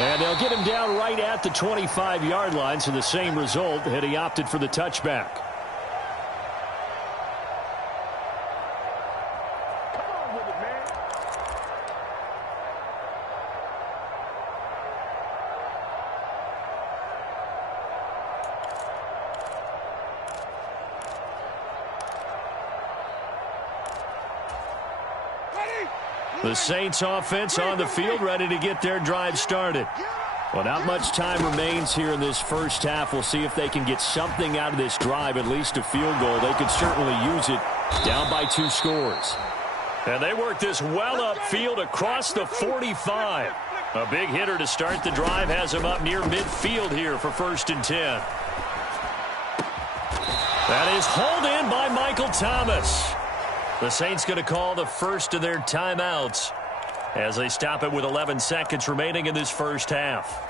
And they'll get him down right at the 25-yard line, so the same result had he opted for the touchback. The Saints offense on the field, ready to get their drive started. Well, not much time remains here in this first half. We'll see if they can get something out of this drive, at least a field goal. They could certainly use it, down by 2 scores. And they work this well upfield across the 45. A big hitter to start the drive has him up near midfield here for 1st and 10. That is hauled in by Michael Thomas. The Saints going to call the first of their timeouts as they stop it with 11 seconds remaining in this first half.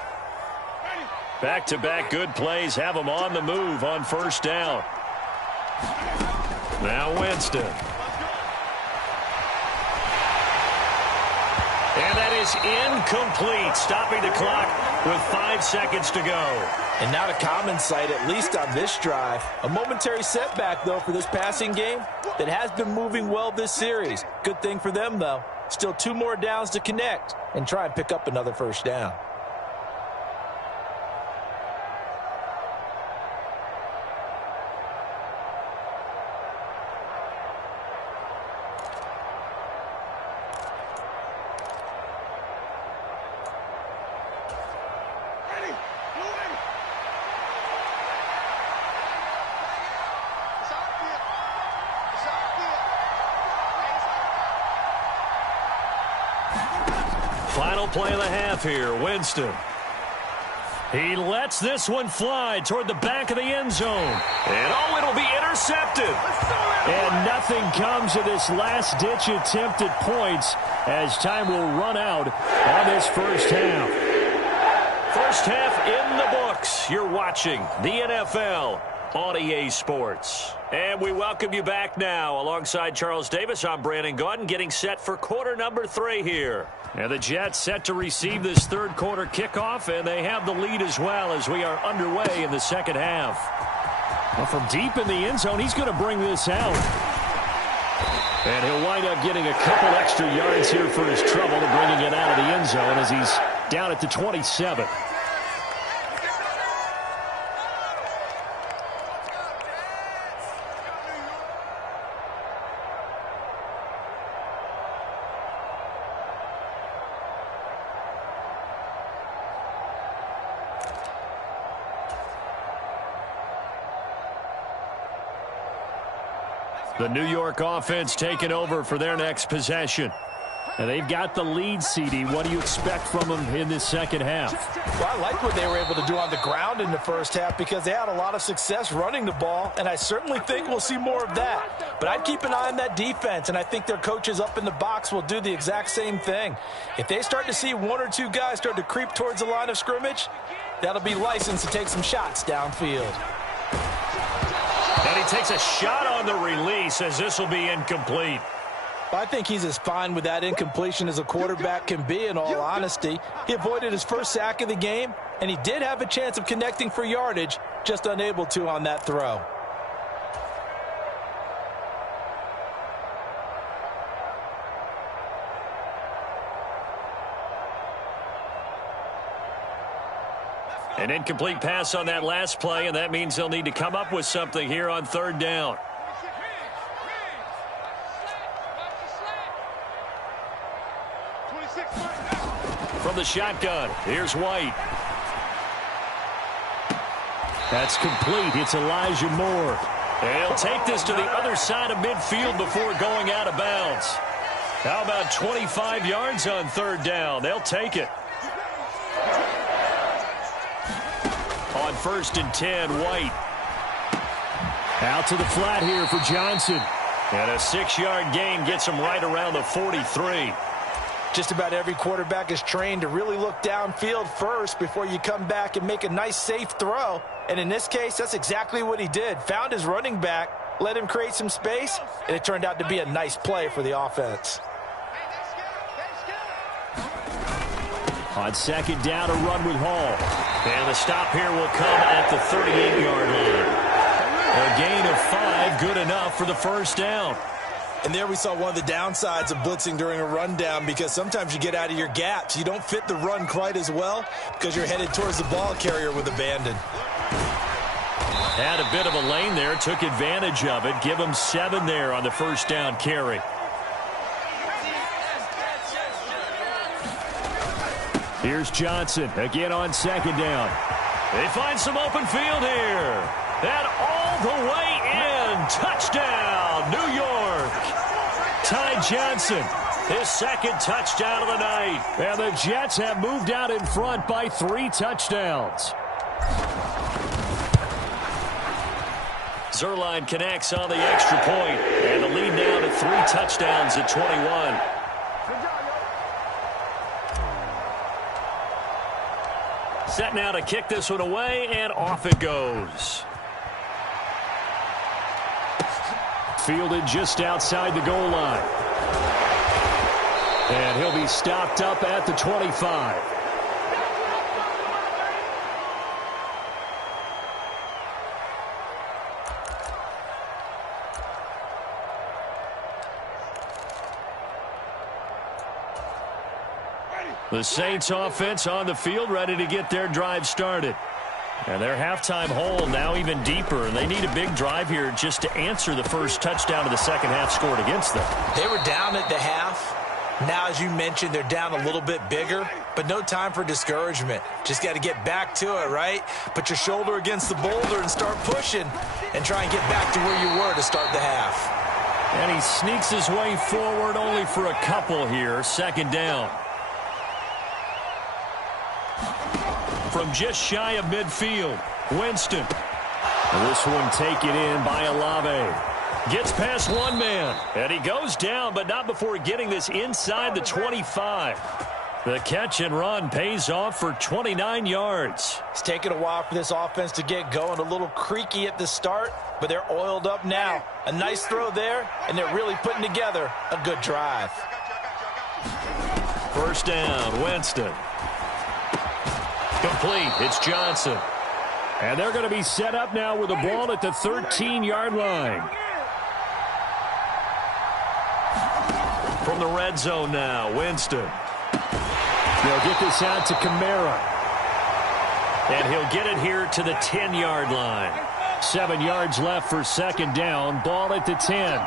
Back-to-back good plays have them on the move on 1st down. Now Winston. And that is incomplete, stopping the clock with 5 seconds to go. And not a common sight, at least on this drive. A momentary setback, though, for this passing game that has been moving well this series. Good thing for them, though. Still 2 more downs to connect and try and pick up another 1st down. Final play of the half here, Winston. He lets this one fly toward the back of the end zone. And oh, it'll be intercepted. And nothing comes of this last-ditch attempt at points as time will run out on this first half. First half in the books. You're watching the NFL on EA Sports. And we welcome you back now. Alongside Charles Davis, I'm Brandon Gaudin, getting set for quarter number 3 here. And the Jets set to receive this 3rd quarter kickoff, and they have the lead as well as we are underway in the 2nd half. Well, from deep in the end zone, he's going to bring this out. And he'll wind up getting a couple extra yards here for his trouble and bringing it out of the end zone as he's down at the 27. The New York offense taking over for their next possession. And they've got the lead, CD. What do you expect from them in this 2nd half? Well, I like what they were able to do on the ground in the first half because they had a lot of success running the ball, and I certainly think we'll see more of that. But I'd keep an eye on that defense, and I think their coaches up in the box will do the exact same thing. If they start to see 1 or 2 guys start to creep towards the line of scrimmage, that'll be licensed to take some shots downfield. And he takes a shot on the release as this will be incomplete. I think he's as fine with that incompletion as a quarterback can be, in all honesty. He avoided his first sack of the game, and he did have a chance of connecting for yardage, just unable to on that throw. An incomplete pass on that last play, and that means they'll need to come up with something here on 3rd down. From the shotgun, here's White. That's complete. It's Elijah Moore. And he'll take this to the other side of midfield before going out of bounds. How about 25 yards on 3rd down? They'll take it. On 1st and 10, White. Out to the flat here for Johnson. And a 6-yard gain gets him right around the 43. Just about every quarterback is trained to really look downfield first before you come back and make a nice, safe throw. And in this case, that's exactly what he did. Found his running back, let him create some space, and it turned out to be a nice play for the offense. On 2nd down, a run with Hall. And the stop here will come at the 38-yard line. A gain of 5, good enough for the 1st down. And there we saw one of the downsides of blitzing during a rundown, because sometimes you get out of your gaps. You don't fit the run quite as well because you're headed towards the ball carrier with abandon. Had a bit of a lane there, took advantage of it. Give him 7 there on the 1st down carry. Here's Johnson again on second down. They find some open field here. And all the way in. Touchdown, New York. Ty Johnson, his second touchdown of the night. And the Jets have moved out in front by 3 touchdowns. Zuerlein connects on the extra point, and the lead now to 3 touchdowns at 21. Set now to kick this one away, and off it goes. Fielded just outside the goal line. And he'll be stopped up at the 25. The Saints offense on the field, ready to get their drive started. And their halftime hole now even deeper, and they need a big drive here just to answer the first touchdown of the second half scored against them. They were down at the half. Now, as you mentioned, they're down a little bit bigger, but no time for discouragement. Just got to get back to it, right? Put your shoulder against the boulder and start pushing and try and get back to where you were to start the half. And he sneaks his way forward only for a couple here. Second down. From just shy of midfield, Winston. This one taken in by Olave. Gets past one man, and he goes down, but not before getting this inside the 25. The catch and run pays off for 29 yards. It's taken a while for this offense to get going. A little creaky at the start, but they're oiled up now. A nice throw there, and they're really putting together a good drive. First down, Winston. Complete. It's Johnson. And they're going to be set up now with the ball at the 13-yard line. From the red zone now, Winston. They'll get this out to Kamara. And he'll get it here to the 10-yard line. 7 yards left for second down. Ball at the 10.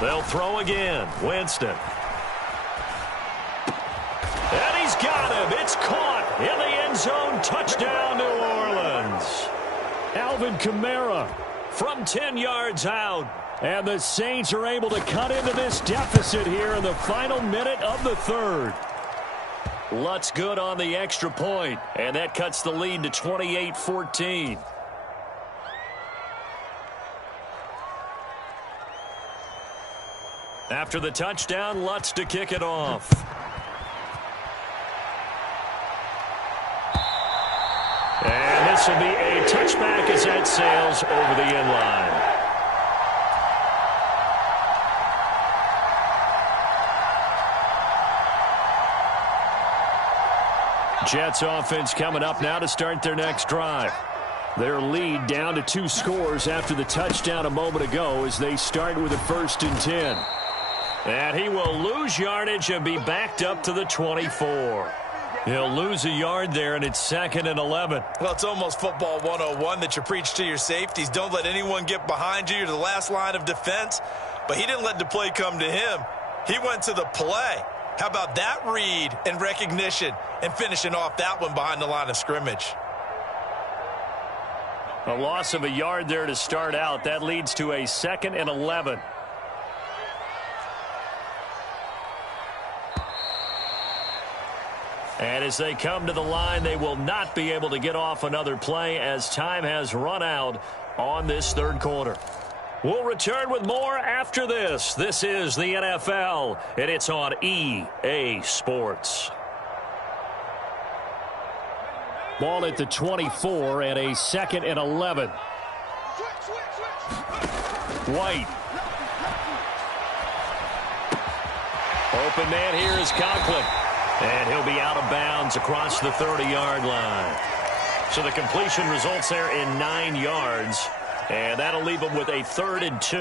They'll throw again. Winston. And he's got him. It's caught in the end zone. Touchdown, New Orleans. Alvin Kamara from 10 yards out. And the Saints are able to cut into this deficit here in the final minute of the third. Lutz good on the extra point, and that cuts the lead to 28-14. After the touchdown, Lutz to kick it off. And this will be a touchback as that sails over the end line. Jets offense coming up now to start their next drive. Their lead down to 2 scores after the touchdown a moment ago as they start with a 1st and 10. And he will lose yardage and be backed up to the 24. He'll lose a yard there, and it's 2nd and 11. Well, it's almost football 101 that you preach to your safeties. Don't let anyone get behind you. You're the last line of defense. But he didn't let the play come to him. He went to the play. How about that read and recognition and finishing off that one behind the line of scrimmage? A loss of a yard there to start out. That leads to a 2nd and 11. And as they come to the line, they will not be able to get off another play as time has run out on this third quarter. We'll return with more after this. This is the NFL, and it's on EA Sports. Ball at the 24 and a 2nd and 11. White. Open man here is Conklin. And he'll be out of bounds across the 30-yard line. So the completion results there in 9 yards. And that'll leave him with a 3rd and 2.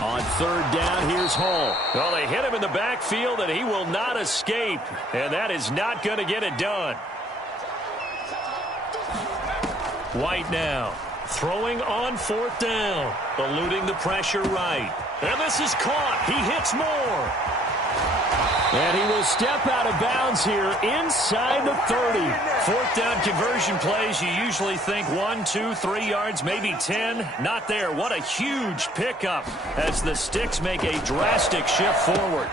On 3rd down, here's Hall. Well, they hit him in the backfield, and he will not escape. And that is not going to get it done. White now Throwing on 4th down. Eluding the pressure right. And this is caught. He hits more. And he will step out of bounds here inside the 30. 4th down conversion plays, you usually think 1, 2, 3 yards, maybe 10. Not there. What a huge pickup as the Sticks make a drastic shift forward.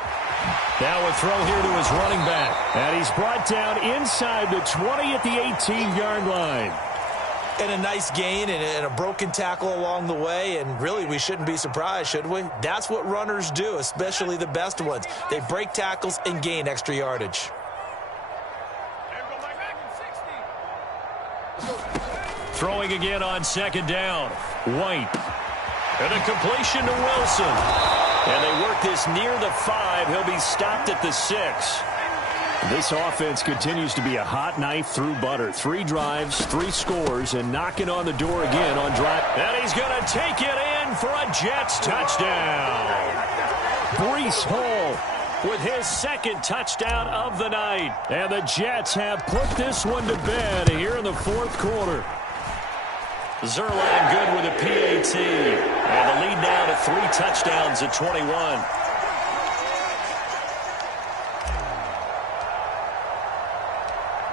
Now a throw here to his running back. And he's brought down inside the 20 at the 18-yard line. And a nice gain and a broken tackle along the way, and really we shouldn't be surprised, should we? That's what runners do, especially the best ones. They break tackles and gain extra yardage. Throwing again on 2nd down. White. And a completion to Wilson. And they work this near the 5. He'll be stopped at the 6. This offense continues to be a hot knife through butter. 3 drives, 3 scores, and knocking on the door again on drive. And he's going to take it in for a Jets touchdown. Breece Hall with his 2nd touchdown of the night. And the Jets have put this one to bed here in the 4th quarter. Zerline good with a PAT. And the lead now to 3 touchdowns at 21.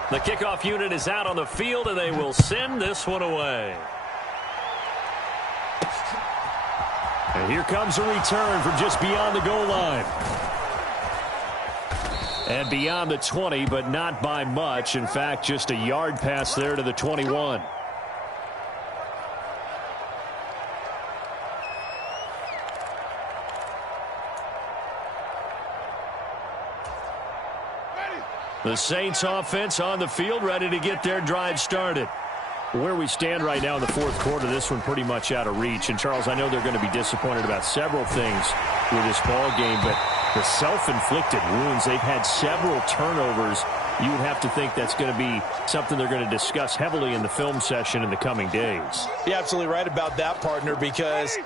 The kickoff unit is out on the field, and they will send this one away. And here comes a return from just beyond the goal line. And beyond the 20, but not by much. In fact, just a yard pass there to the 21. The Saints offense on the field, ready to get their drive started. Where we stand right now in the 4th quarter, this one pretty much out of reach. And, Charles, I know they're going to be disappointed about several things with this ball game, but the self-inflicted wounds, they've had several turnovers. You would have to think that's going to be something they're going to discuss heavily in the film session in the coming days. You're absolutely right about that, partner, because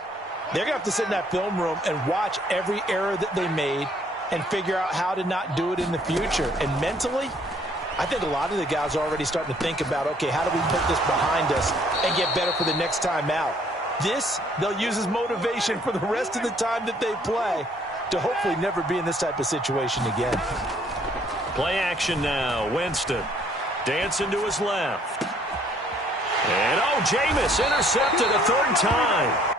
they're going to have to sit in that film room and watch every error that they made and figure out how to not do it in the future. And mentally, I think a lot of the guys are already starting to think about, okay, how do we put this behind us and get better for the next time out? This, they'll use as motivation for the rest of the time that they play to hopefully never be in this type of situation again. Play action now. Winston dancing to his left. And, oh, Jameis intercepted a 3rd time.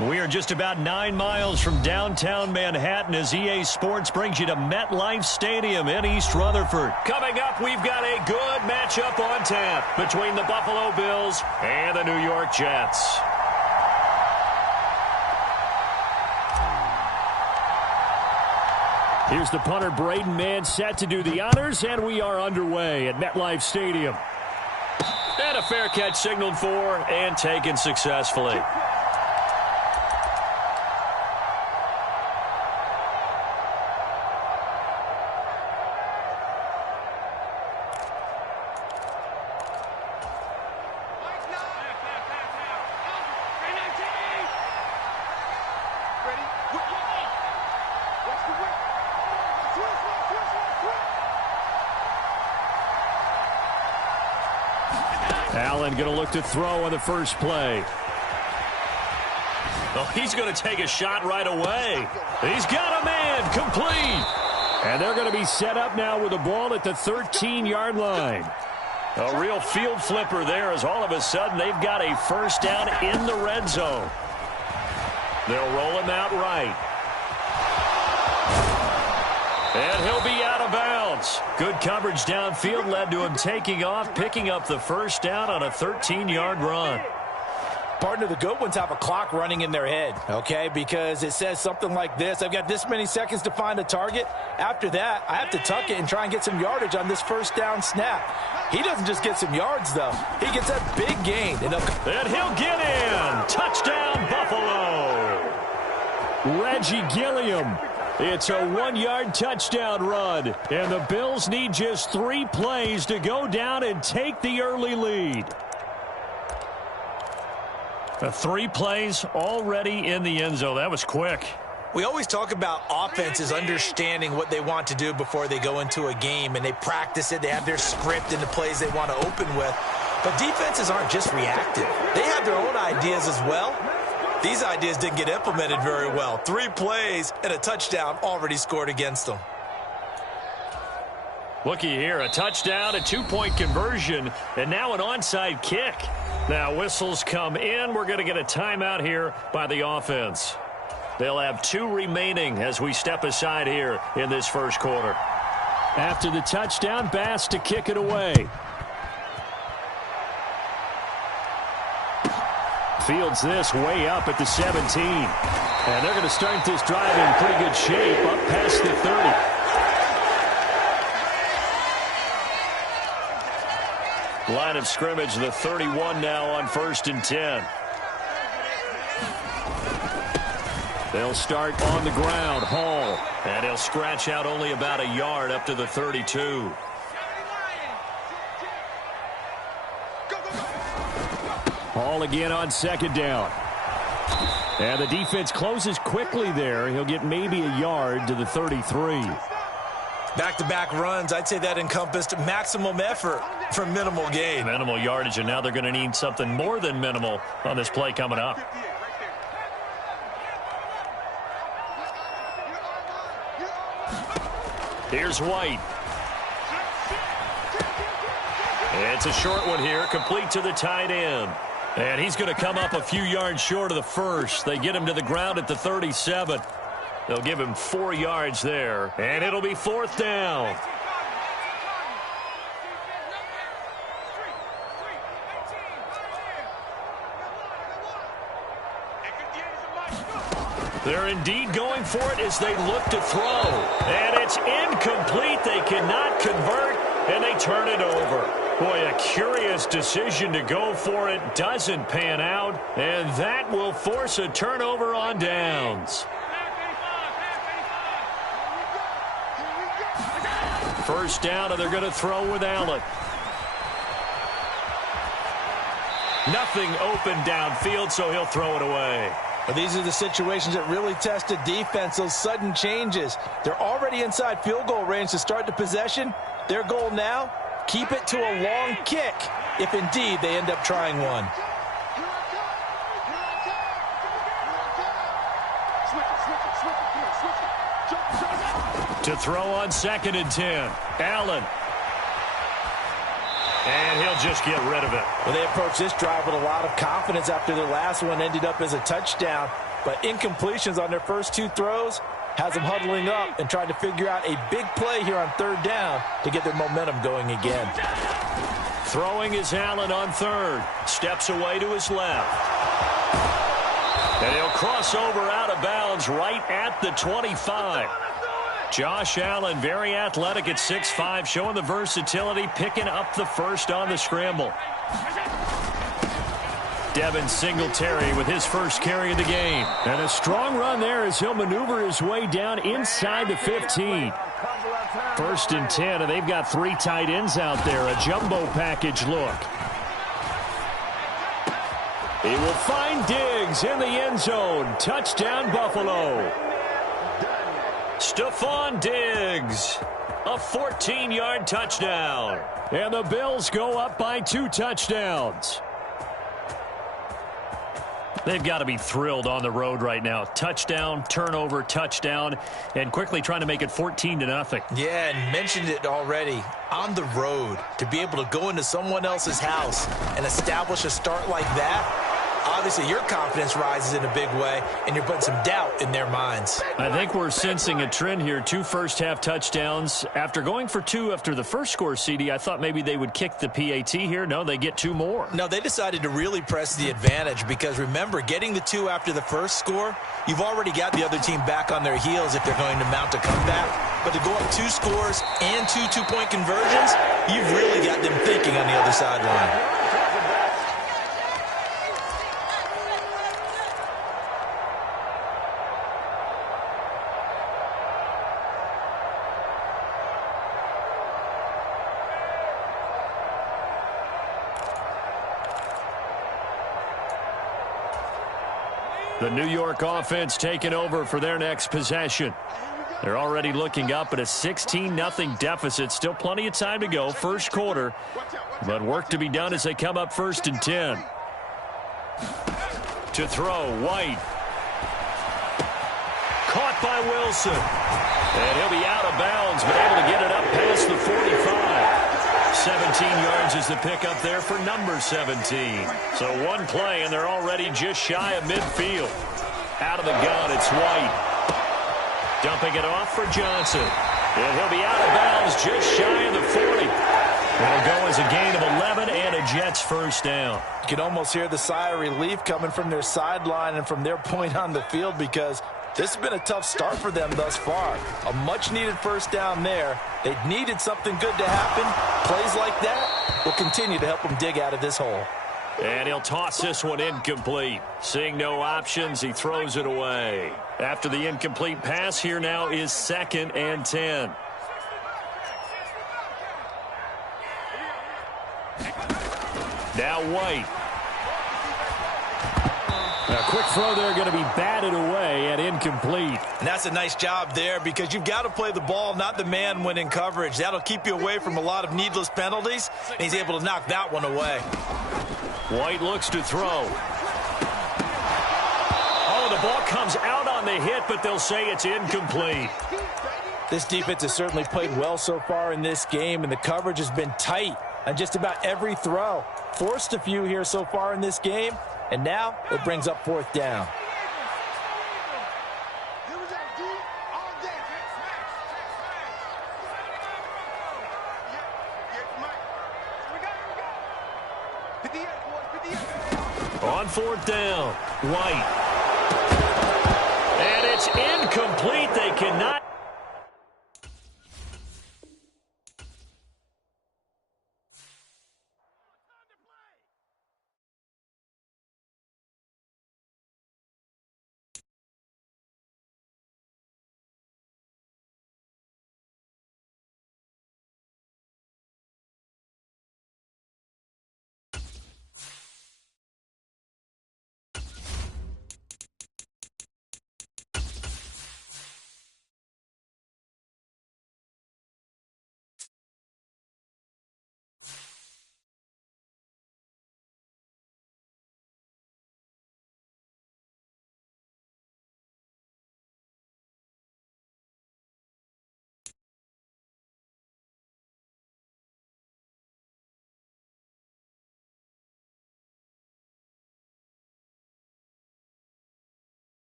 We are just about 9 miles from downtown Manhattan as EA Sports brings you to MetLife Stadium in East Rutherford. Coming up, we've got a good matchup on tap between the Buffalo Bills and the New York Jets. Here's the punter, Braden Mann, set to do the honors, and we are underway at MetLife Stadium. And a fair catch signaled for and taken successfully. Allen going to look to throw on the first play. Oh, he's going to take a shot right away. He's got a man, complete. And they're going to be set up now with the ball at the 13-yard line. A real field flipper there as all of a sudden they've got a first down in the red zone. They'll roll him out right. And he'll be out of bounds. Good coverage downfield led to him taking off, picking up the first down on a 13-yard run. Partner, the good ones have a clock running in their head, okay, because it says something like this: I've got this many seconds to find a target. After that, I have to tuck it and try and get some yardage on this first down snap. He doesn't just get some yards, though. He gets a big gain. And he'll get in. Touchdown, Buffalo. Reggie Gilliam. It's a 1-yard touchdown run, and the Bills need just 3 plays to go down and take the early lead. 3 plays already in the end zone. That was quick. We always talk about offenses understanding what they want to do before they go into a game, and they practice it. They have their script and the plays they want to open with. But defenses aren't just reactive. They have their own ideas as well. These ideas didn't get implemented very well. 3 plays and a touchdown already scored against them. Looky here, a touchdown, a 2-point conversion, and now an onside kick. Now whistles come in. We're going to get a timeout here by the offense. They'll have 2 remaining as we step aside here in this first quarter. After the touchdown, Bass to kick it away. Fields this way up at the 17. And they're going to start this drive in pretty good shape up past the 30. Line of scrimmage, the 31 now on 1st and 10. They'll start on the ground, Hall. And he'll scratch out only about a yard up to the 32. Hall again on 2nd down. And the defense closes quickly there. He'll get maybe a yard to the 33. Back-to-back runs, I'd say that encompassed maximum effort for minimal gain. Minimal yardage, and now they're going to need something more than minimal on this play coming up. Here's White. It's a short one here, complete to the tight end. And he's going to come up a few yards short of the first. They get him to the ground at the 37. They'll give him 4 yards there, and it'll be 4th down. They're indeed going for it as they look to throw. And it's incomplete. They cannot convert, and they turn it over. Boy, a curious decision to go for it. Doesn't pan out, and that will force a turnover on downs. First down, and they're going to throw with Allen. Nothing open downfield, so he'll throw it away. But these are the situations that really test a defense, those sudden changes. They're already inside field goal range to start the possession. Their goal now, keep it to a long kick, if indeed they end up trying one. To throw on 2nd and 10. Allen. And he'll just get rid of it. Well, they approached this drive with a lot of confidence after their last one ended up as a touchdown. but incompletions on their first 2 throws has them huddling up and trying to figure out a big play here on 3rd down to get their momentum going again. Throwing is Allen on 3rd. Steps away to his left. And he'll cross over out of bounds right at the 25. Josh Allen, very athletic at 6'5", showing the versatility, picking up the first on the scramble. Devin Singletary with his first carry of the game. And a strong run there as he'll maneuver his way down inside the 15. 1st and 10, and they've got 3 tight ends out there. A jumbo package look. He will find Diggs in the end zone. Touchdown, Buffalo. Stephon Diggs, a 14-yard touchdown. And the Bills go up by 2 touchdowns. They've got to be thrilled on the road right now. Touchdown, turnover, touchdown, and quickly trying to make it 14-0. Yeah, and mentioned it already. On the road, to be able to go into someone else's house and establish a start like that, obviously your confidence rises in a big way, and you're putting some doubt in their minds. I think we're sensing a trend here. 2 first-half touchdowns. After going for 2 after the first score, CD, I thought maybe they would kick the PAT here. No, they get 2 more. No, they decided to really press the advantage because, remember, getting the 2 after the first score, you've already got the other team back on their heels if they're going to mount a comeback. But to go up 2 scores and 2 two-point conversions, you've really got them thinking on the other sideline. The New York offense taking over for their next possession. They're already looking up at a 16-0 deficit. Still plenty of time to go, first quarter. But work to be done as they come up 1st and 10. To throw, White. Caught by Wilson. And he'll be out of bounds, but able to get it up past the 45. 17 yards is the pickup there for number 17. So 1 play, and they're already just shy of midfield. Out of the gun, it's White. Dumping it off for Johnson. And he'll be out of bounds just shy of the 40. It'll go as a gain of 11 and a Jets first down. You can almost hear the sigh of relief coming from their sideline and from their point on the field because this has been a tough start for them thus far. A much-needed first down there. They needed something good to happen. Plays like that will continue to help them dig out of this hole. And he'll toss this one incomplete. Seeing no options, he throws it away. After the incomplete pass, here now is 2nd and 10. Now White. A quick throw there going to be batted away and incomplete. And that's a nice job there because you've got to play the ball, not the man when in coverage. That'll keep you away from a lot of needless penalties, and he's able to knock that one away. White looks to throw. Oh, the ball comes out on the hit, but they'll say it's incomplete. This defense has certainly played well so far in this game, and the coverage has been tight on just about every throw. Forced a few here so far in this game, and now it brings up 4th down. On 4th down, White. And it's incomplete. They cannot.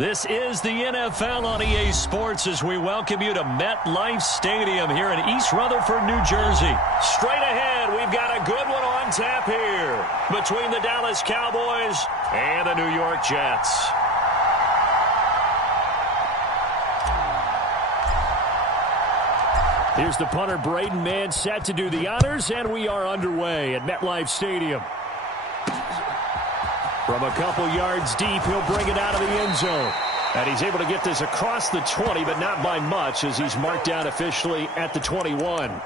This is the NFL on EA Sports as we welcome you to MetLife Stadium here in East Rutherford, New Jersey. Straight ahead, we've got a good one on tap here between the Dallas Cowboys and the New York Jets. Here's the punter, Braden Mann, set to do the honors, and we are underway at MetLife Stadium. From a couple yards deep, he'll bring it out of the end zone. And he's able to get this across the 20, but not by much, as he's marked down officially at the 21.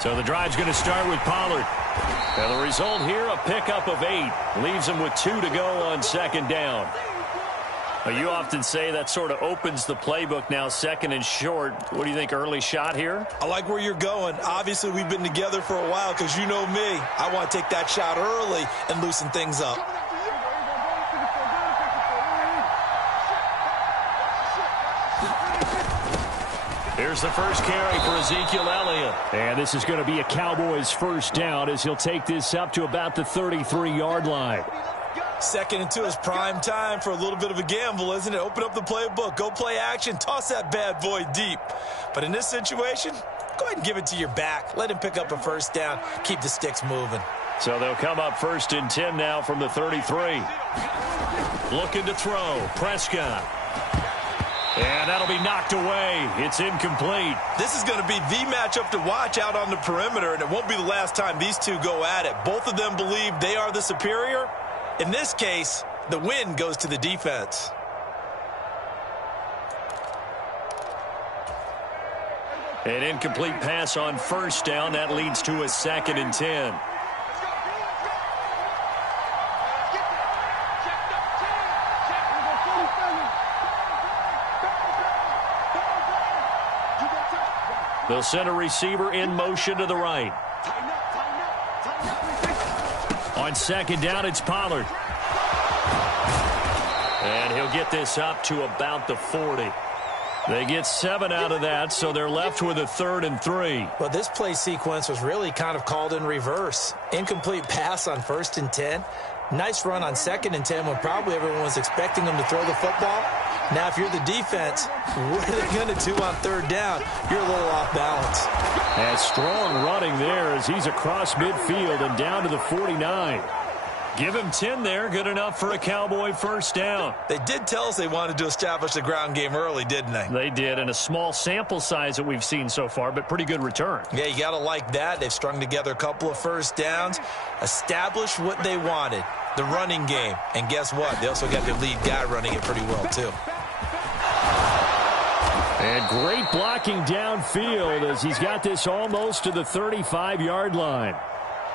So the drive's going to start with Pollard. And the result here, a pickup of 8. Leaves him with 2 to go on second down. Now, you often say that sort of opens the playbook now, second and short. What do you think, early shot here? I like where you're going. Obviously, we've been together for a while because you know me. I want to take that shot early and loosen things up. Here's the first carry for Ezekiel Elliott. And this is going to be a Cowboys first down as he'll take this up to about the 33-yard line. 2nd and 2 is prime time for a little bit of a gamble, isn't it? Open up the playbook, go play action, toss that bad boy deep. But in this situation, go ahead and give it to your back. Let him pick up a first down. Keep the sticks moving. So they'll come up 1st and 10 now from the 33. Looking to throw. Prescott. And that'll be knocked away. It's incomplete. This is going to be the matchup to watch out on the perimeter, and it won't be the last time these two go at it. Both of them believe they are the superior. In this case, the win goes to the defense. An incomplete pass on first down. That leads to a 2nd and 10. They'll send a receiver in motion to the right. On second down, it's Pollard. And he'll get this up to about the 40. They get 7 out of that, so they're left with a 3rd and 3. Well, this play sequence was really kind of called in reverse. Incomplete pass on 1st and 10. Nice run on 2nd and 10 when probably everyone was expecting them to throw the football. Now, if you're the defense, what are they going to do on 3rd down? You're a little off balance. And strong running there as he's across midfield and down to the 49. Give him 10 there. Good enough for a Cowboy first down. They did tell us they wanted to establish the ground game early, didn't they? They did, and a small sample size that we've seen so far, but pretty good return. Yeah, you got to like that. They've strung together a couple of first downs, established what they wanted, the running game. And guess what? They also got their lead guy running it pretty well, too. And great blocking downfield as he's got this almost to the 35-yard line.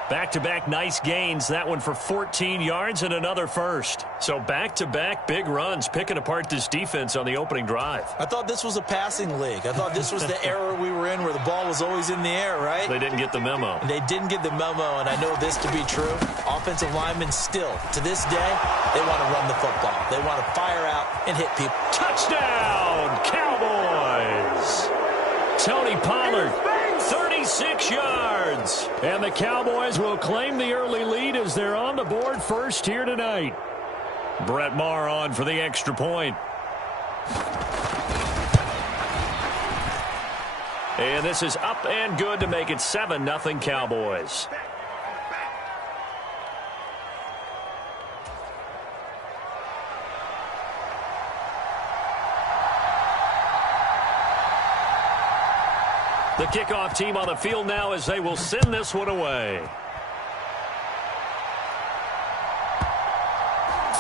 Back-to-back nice gains. That one for 14 yards and another first. So back-to-back big runs, picking apart this defense on the opening drive. I thought this was a passing league. I thought this was the era we were in where the ball was always in the air, right? They didn't get the memo. They didn't get the memo, and I know this to be true. Offensive linemen still, to this day, they want to run the football. They want to fire out and hit people. Touchdown, Cowboys! Tony Pollard, 36 yards. And the Cowboys will claim the early lead as they're on the board first here tonight. Brett Maher on for the extra point. And this is up and good to make it 7-0 Cowboys. The kickoff team on the field now as they will send this one away.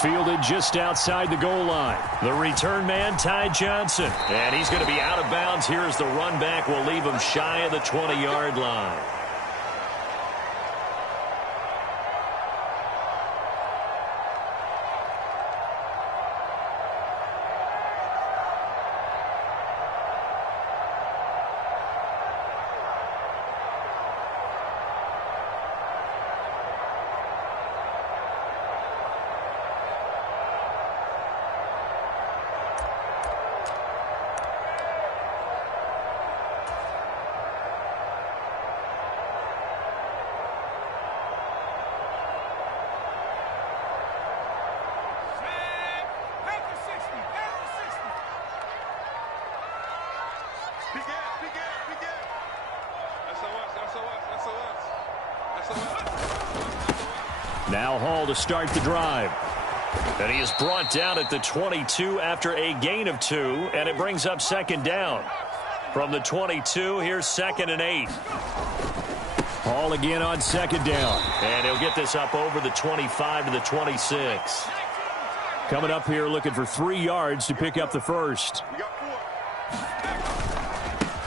Fielded just outside the goal line. The return man, Ty Johnson. And he's going to be out of bounds here as the run back will leave him shy of the 20-yard line. Now Hall to start the drive. And he is brought down at the 22 after a gain of 2, and it brings up second down. From the 22, here's 2nd and 8. Hall again on second down. And he'll get this up over the 25 to the 26. Coming up here looking for 3 yards to pick up the first.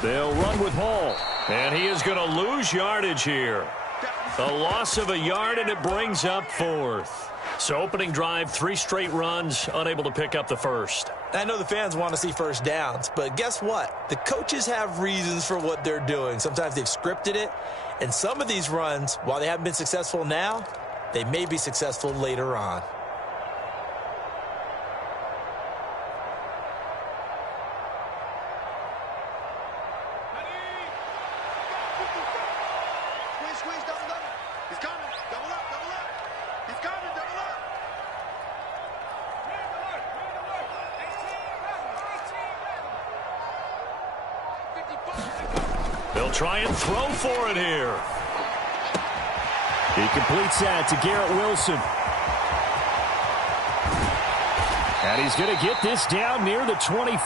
They'll run with Hall. And he is going to lose yardage here. A loss of a yard, and it brings up 4th. So opening drive, 3 straight runs, unable to pick up the first. I know the fans want to see first downs, but guess what? The coaches have reasons for what they're doing. Sometimes they've scripted it, and some of these runs, while they haven't been successful now, they may be successful later on. They'll try and throw for it here. He completes that to Garrett Wilson. And he's going to get this down near the 25.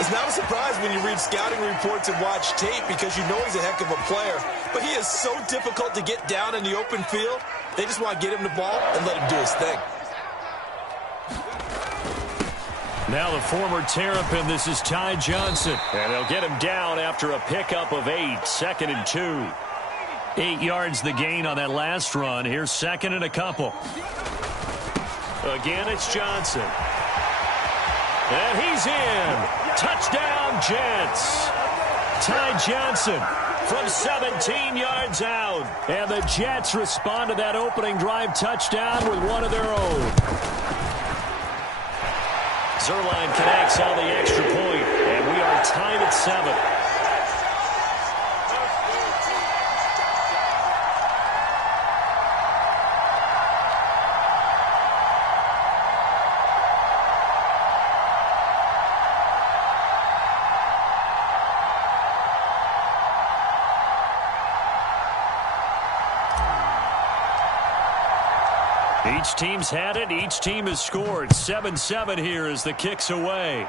It's not a surprise when you read scouting reports and watch tape because you know he's a heck of a player. But he is so difficult to get down in the open field. They just want to get him the ball and let him do his thing. Now the former Terrapin, this is Ty Johnson. And they'll get him down after a pickup of 8, 2nd and 2. 8 yards the gain on that last run. Here's 2nd and a couple. Again, it's Johnson. And he's in. Touchdown, Jets. Ty Johnson from 17 yards out. And the Jets respond to that opening drive touchdown with one of their own. Zerline connects on the extra point, and we are tied at 7. Each team's had it. Each team has scored. 7-7 here as the kick's away.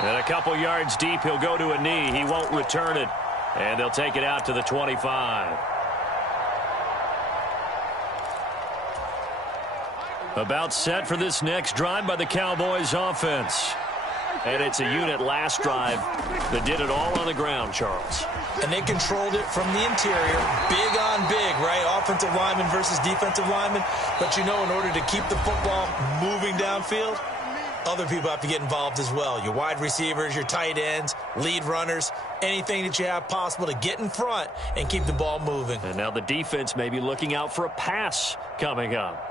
And a couple yards deep, he'll go to a knee. He won't return it. And they'll take it out to the 25. About set for this next drive by the Cowboys offense. And it's a unit last drive that did it all on the ground, Charles. And they controlled it from the interior. Big on big, right? Offensive lineman versus defensive lineman. But you know, in order to keep the football moving downfield, other people have to get involved as well. Your wide receivers, your tight ends, lead runners, anything that you have possible to get in front and keep the ball moving. And now the defense may be looking out for a pass coming up.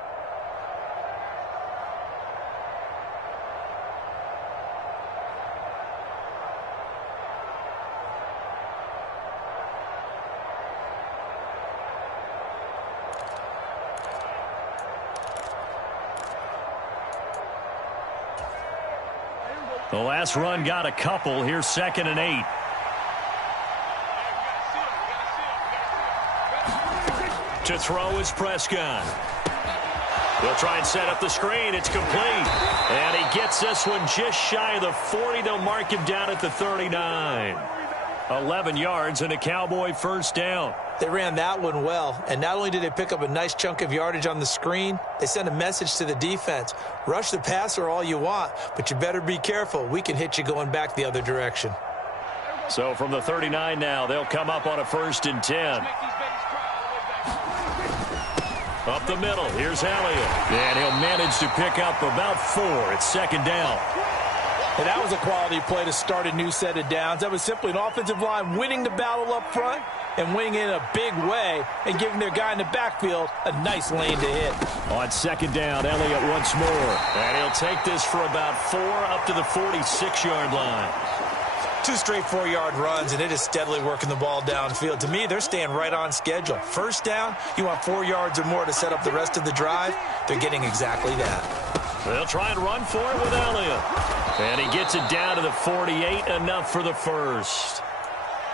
The last run got a couple. Here's 2nd and 8. To throw is Prescott. He'll try and set up the screen. It's complete. And he gets this one just shy of the 40. They'll mark him down at the 39. 11 yards and a Cowboy first down. They ran that one well, and not only did they pick up a nice chunk of yardage on the screen, they sent a message to the defense. Rush the passer all you want, but you better be careful. We can hit you going back the other direction. So from the 39 now, they'll come up on a 1st and 10. Up the middle, here's Elliott. And he'll manage to pick up about 4. It's 2nd down. And that was a quality play to start a new set of downs. That was simply an offensive line winning the battle up front and winning it in a big way and giving their guy in the backfield a nice lane to hit. On 2nd down, Elliott once more. And he'll take this for about 4 up to the 46-yard line. 2 straight 4-yard runs, and it is steadily working the ball downfield. To me, they're staying right on schedule. First down, you want 4 yards or more to set up the rest of the drive. They're getting exactly that. They'll try and run for it with Elliott. And he gets it down to the 48, enough for the first.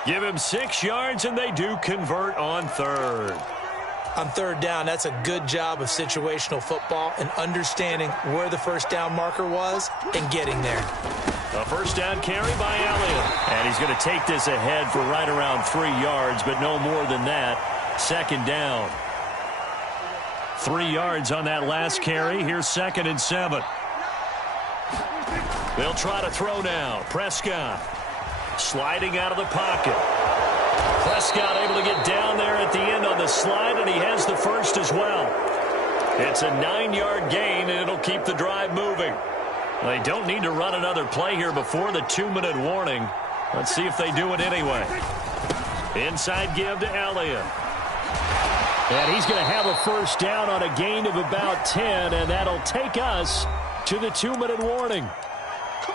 Give him 6 yards, and they do convert on 3rd. On 3rd down, that's a good job of situational football and understanding where the first down marker was and getting there. A first down carry by Elliott. And he's going to take this ahead for right around 3 yards, but no more than that. 2nd down. 3 yards on that last carry. Here's 2nd and 7. They'll try to throw now. Prescott sliding out of the pocket. Prescott able to get down there at the end on the slide, and he has the first as well. It's a 9-yard gain, and it'll keep the drive moving. They don't need to run another play here before the 2-minute warning. Let's see if they do it anyway. Inside give to Elliott. And he's going to have a first down on a gain of about 10, and that'll take us to the 2-minute warning.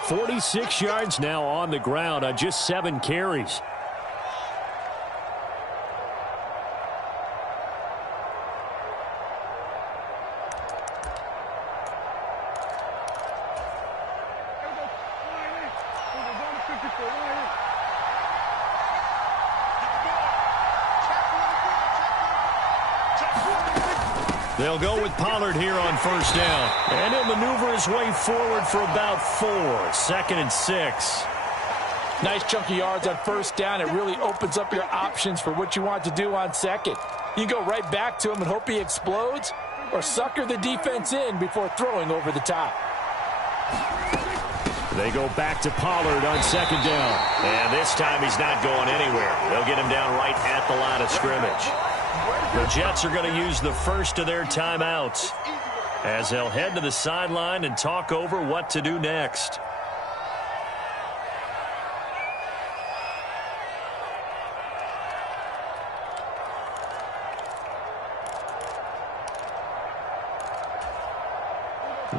46 yards now on the ground on just 7 carries. They'll go with Pollard here on first down. And he'll maneuver his way forward for about 4. 2nd and 6. Nice chunky yards on first down. It really opens up your options for what you want to do on 2nd. You go right back to him and hope he explodes, or sucker the defense in before throwing over the top. They go back to Pollard on 2nd down. And this time he's not going anywhere. They'll get him down right at the line of scrimmage. The Jets are going to use the first of their timeouts as they'll head to the sideline and talk over what to do next.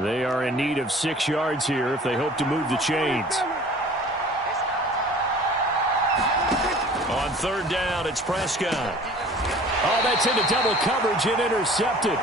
They are in need of 6 yards here if they hope to move the chains. On 3rd down, it's Prescott. Oh, that's into double coverage and intercepted.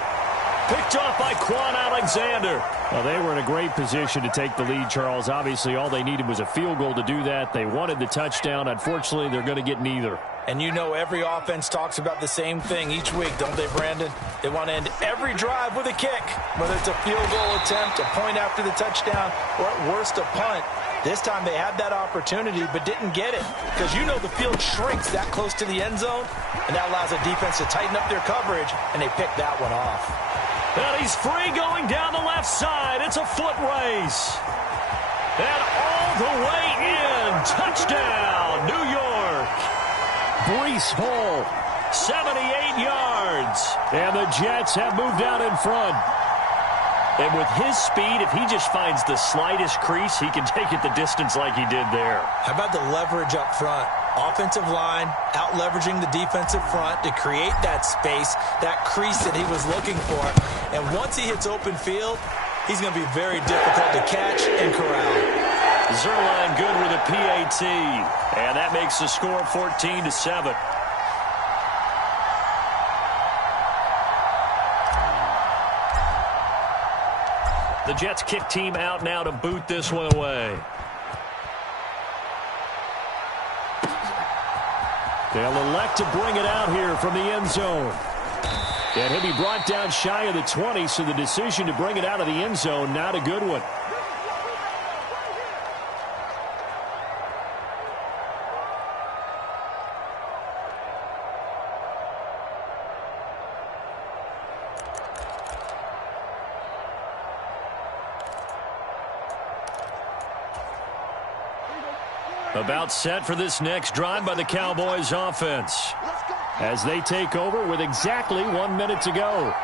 Picked off by Quan Alexander. Well, they were in a great position to take the lead, Charles. Obviously, all they needed was a field goal to do that. They wanted the touchdown. Unfortunately, they're going to get neither. And you know every offense talks about the same thing each week, don't they, Brandon? They want to end every drive with a kick, whether it's a field goal attempt, a point after the touchdown, or at worst a punt. This time they had that opportunity but didn't get it because you know the field shrinks that close to the end zone, and that allows the defense to tighten up their coverage, and they pick that one off. And he's free going down the left side. It's a foot race. And all the way in. Touchdown, New York. Breece Hall, 78 yards. And the Jets have moved out in front. And with his speed, if he just finds the slightest crease, he can take it the distance like he did there. How about the leverage up front? Offensive line out-leveraging the defensive front to create that space, that crease that he was looking for. And once he hits open field, he's going to be very difficult to catch and corral. Zerline good with a PAT. And that makes the score 14-7. The Jets kick team out now to boot this one away. They'll elect to bring it out here from the end zone. And he'll be brought down shy of the 20, so the decision to bring it out of the end zone, not a good one. About set for this next drive by the Cowboys offense, as they take over with exactly 1 minute to go.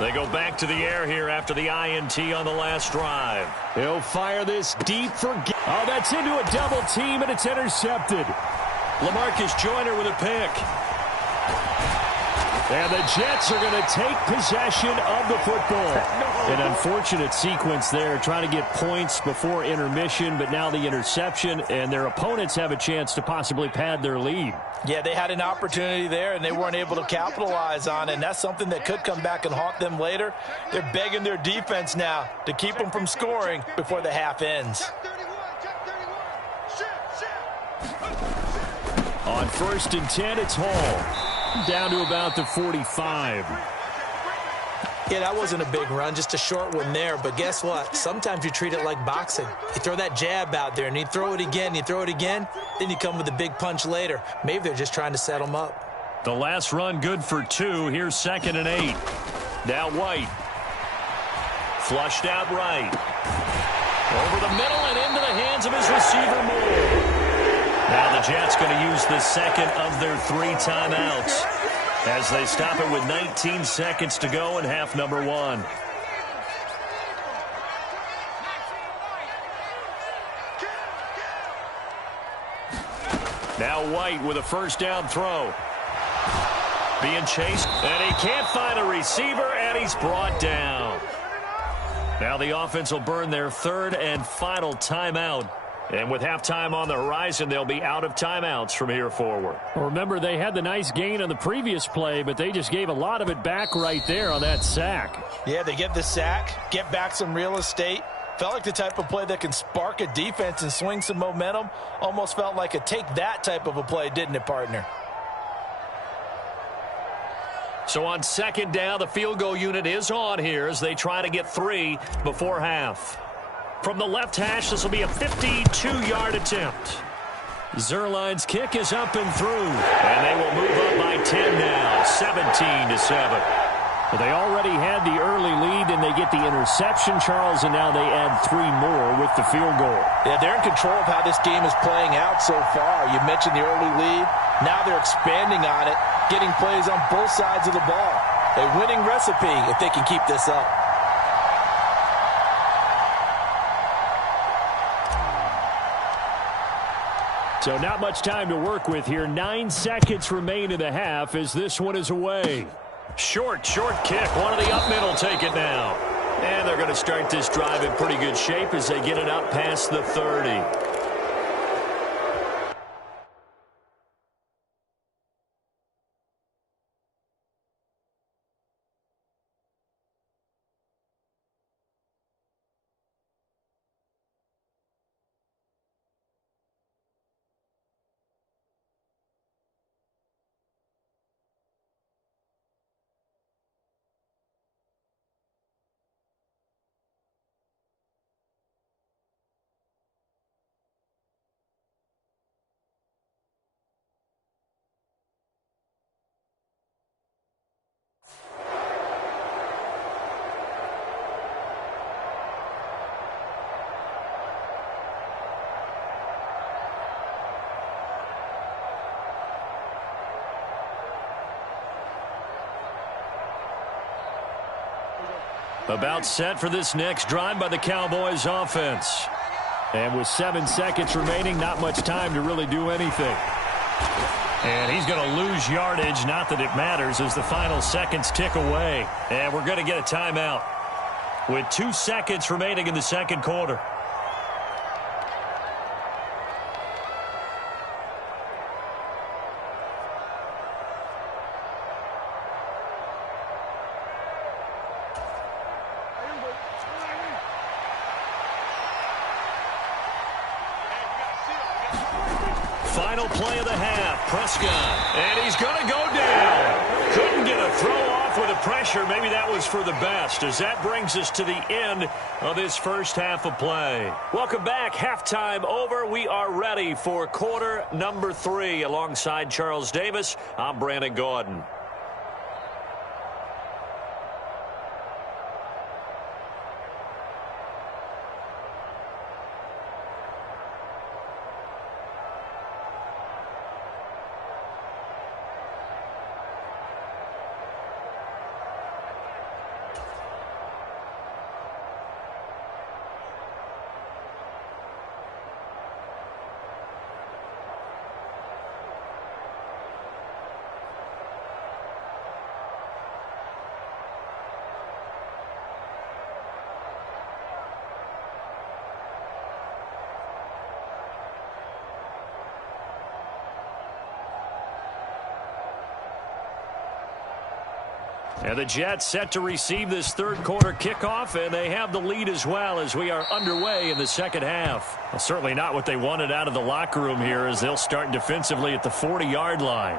They go back to the air here after the INT on the last drive. He'll fire this deep for... Oh, that's into a double team, and it's intercepted. LaMarcus Joyner with a pick. And the Jets are going to take possession of the football. An unfortunate sequence there, trying to get points before intermission, but now the interception, and their opponents have a chance to possibly pad their lead. Yeah, they had an opportunity there, and they weren't able to capitalize on it, and that's something that could come back and haunt them later. They're begging their defense now to keep them from scoring before the half ends. On 1st and 10, it's Hall. Down to about the 45. Yeah, that wasn't a big run, just a short one there. But guess what? Sometimes you treat it like boxing. You throw that jab out there, and you throw it again, then you come with a big punch later. Maybe they're just trying to set them up. The last run good for 2. Here's 2nd and 8. Now White. Flushed out right. Over the middle and into the hands of his receiver Moore. Now the Jets going to use the second of their 3 timeouts as they stop it with 19 seconds to go in half number 1. Now White with a first down throw. Being chased, and he can't find a receiver, and he's brought down. Now the offense will burn their 3rd and final timeout. And with halftime on the horizon, they'll be out of timeouts from here forward. Well, remember, they had the nice gain on the previous play, but they just gave a lot of it back right there on that sack. Yeah, they get the sack, get back some real estate. Felt like the type of play that can spark a defense and swing some momentum. Almost felt like a take-that type of a play, didn't it, partner? So on 2nd down, the field goal unit is on here as they try to get 3 before half. From the left hash, this will be a 52-yard attempt. Zerline's kick is up and through, and they will move up by 10 now, 17-7. Well, they already had the early lead, and they get the interception, Charles, and now they add 3 more with the field goal. Yeah, they're in control of how this game is playing out so far. You mentioned the early lead. Now they're expanding on it, getting plays on both sides of the ball. A winning recipe if they can keep this up. So not much time to work with here. 9 seconds remain in the half as this one is away. Short kick. One of the up middle take it now. And they're going to start this drive in pretty good shape as they get it up past the 30. About set for this next drive by the Cowboys offense. And with 7 seconds remaining, not much time to really do anything. And he's going to lose yardage, not that it matters, as the final seconds tick away. And we're going to get a timeout with 2 seconds remaining in the second quarter. final play of the half. Prescott. And he's going to go down. Couldn't get a throw off with the pressure. Maybe that was for the best, as that brings us to the end of this first half of play. Welcome back. Halftime over. We are ready for quarter number 3. Alongside Charles Davis, I'm Brandon Gordon. And the Jets set to receive this third quarter kickoff, and they have the lead as well as we are underway in the second half. Well, certainly not what they wanted out of the locker room here, as they'll start defensively at the 40-yard line.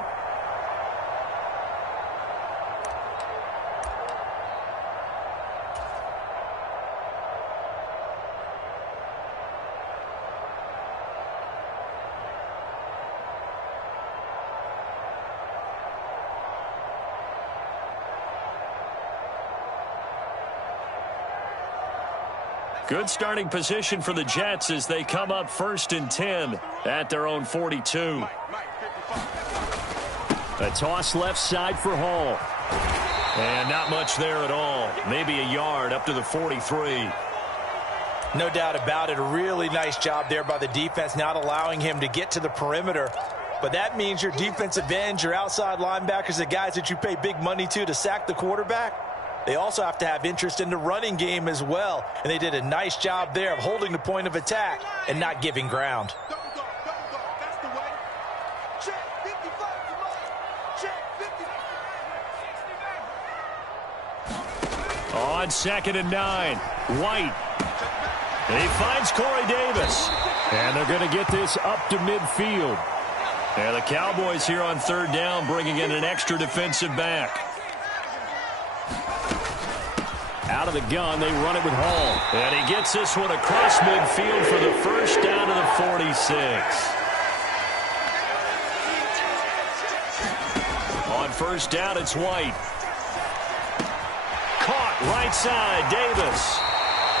Good starting position for the Jets as they come up 1st and 10 at their own 42. A toss left side for Hall. And not much there at all. Maybe a yard up to the 43. No doubt about it. A really nice job there by the defense, not allowing him to get to the perimeter. But that means your defensive ends, your outside linebackers, the guys that you pay big money to sack the quarterback, they also have to have interest in the running game as well. And they did a nice job there of holding the point of attack and not giving ground. On 2nd and 9, White. He finds Corey Davis. And they're going to get this up to midfield. And the Cowboys here on 3rd down, bringing in an extra defensive back. Out of the gun, they run it with Hall. And he gets this one across midfield for the first down to the 46. On 1st down, it's White. Caught right side, Davis.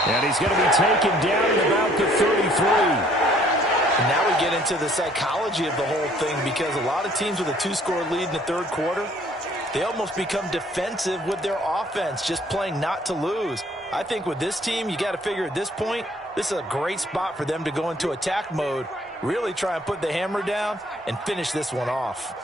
And he's going to be taken down at about the 33. And now we get into the psychology of the whole thing, because a lot of teams with a 2-score lead in the 3rd quarter, they almost become defensive with their offense, just playing not to lose. I think with this team, you got to figure at this point, this is a great spot for them to go into attack mode, really try and put the hammer down and finish this one off.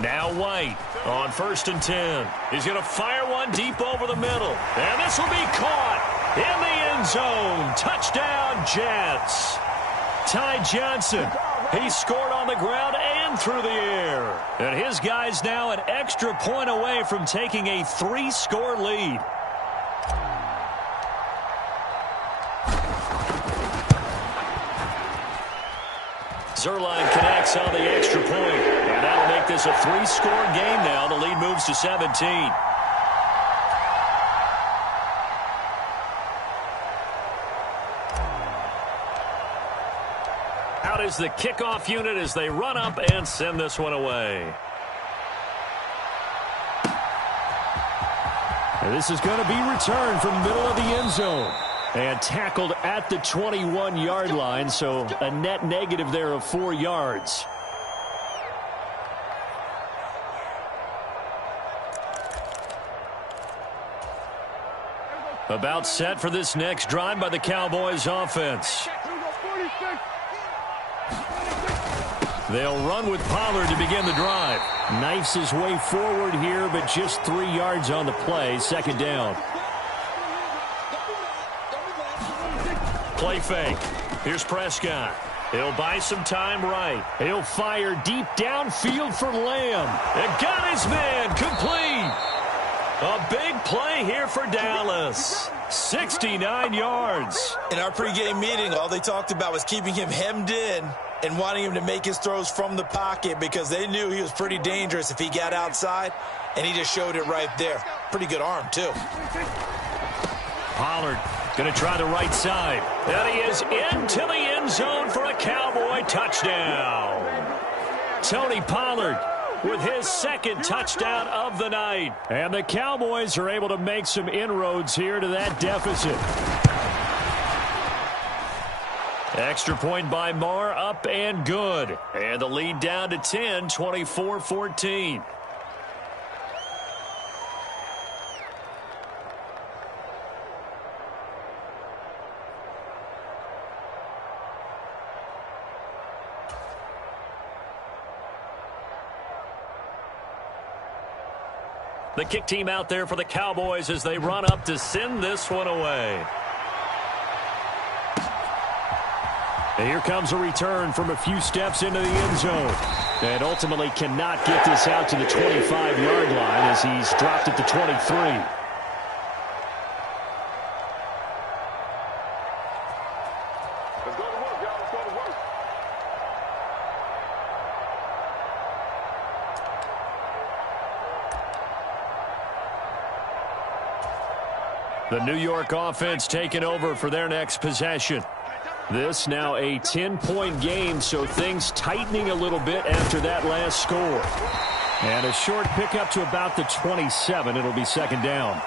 Now White on 1st and 10. He's going to fire one deep over the middle. And this will be caught in the end zone. Touchdown, Jets. Ty Johnson, he scored on the ground and through the air. And his guys now an extra point away from taking a 3-score lead. Zerline connects on the extra point. And that'll make this a 3-score game now. The lead moves to 17. Out is the kickoff unit as they run up and send this one away. And this is going to be returned from the middle of the end zone. And tackled at the 21-yard line, so a net negative there of 4 yards. About set for this next drive by the Cowboys offense. They'll run with Pollard to begin the drive. Knifes his way forward here, but just 3 yards on the play. 2nd down. Play fake. Here's Prescott. He'll buy some time right. He'll fire deep downfield for Lamb. And got his man complete. A big play here for Dallas. 69 yards. In our pregame meeting, all they talked about was keeping him hemmed in and wanting him to make his throws from the pocket because they knew he was pretty dangerous if he got outside, and he just showed it right there. Pretty good arm, too. Pollard going to try the right side. And he is into the end zone for a Cowboy touchdown. Tony Pollard with his second touchdown of the night. And the Cowboys are able to make some inroads here to that deficit. Extra point by Marr, up and good. And the lead down to 10, 24-14. The kick team out there for the Cowboys as they run up to send this one away. And here comes a return from a few steps into the end zone. And ultimately cannot get this out to the 25-yard line as he's dropped at the 23. The New York offense taking over for their next possession. This now a 10-point game, so things tightening a little bit after that last score. And a short pickup to about the 27. It'll be second down.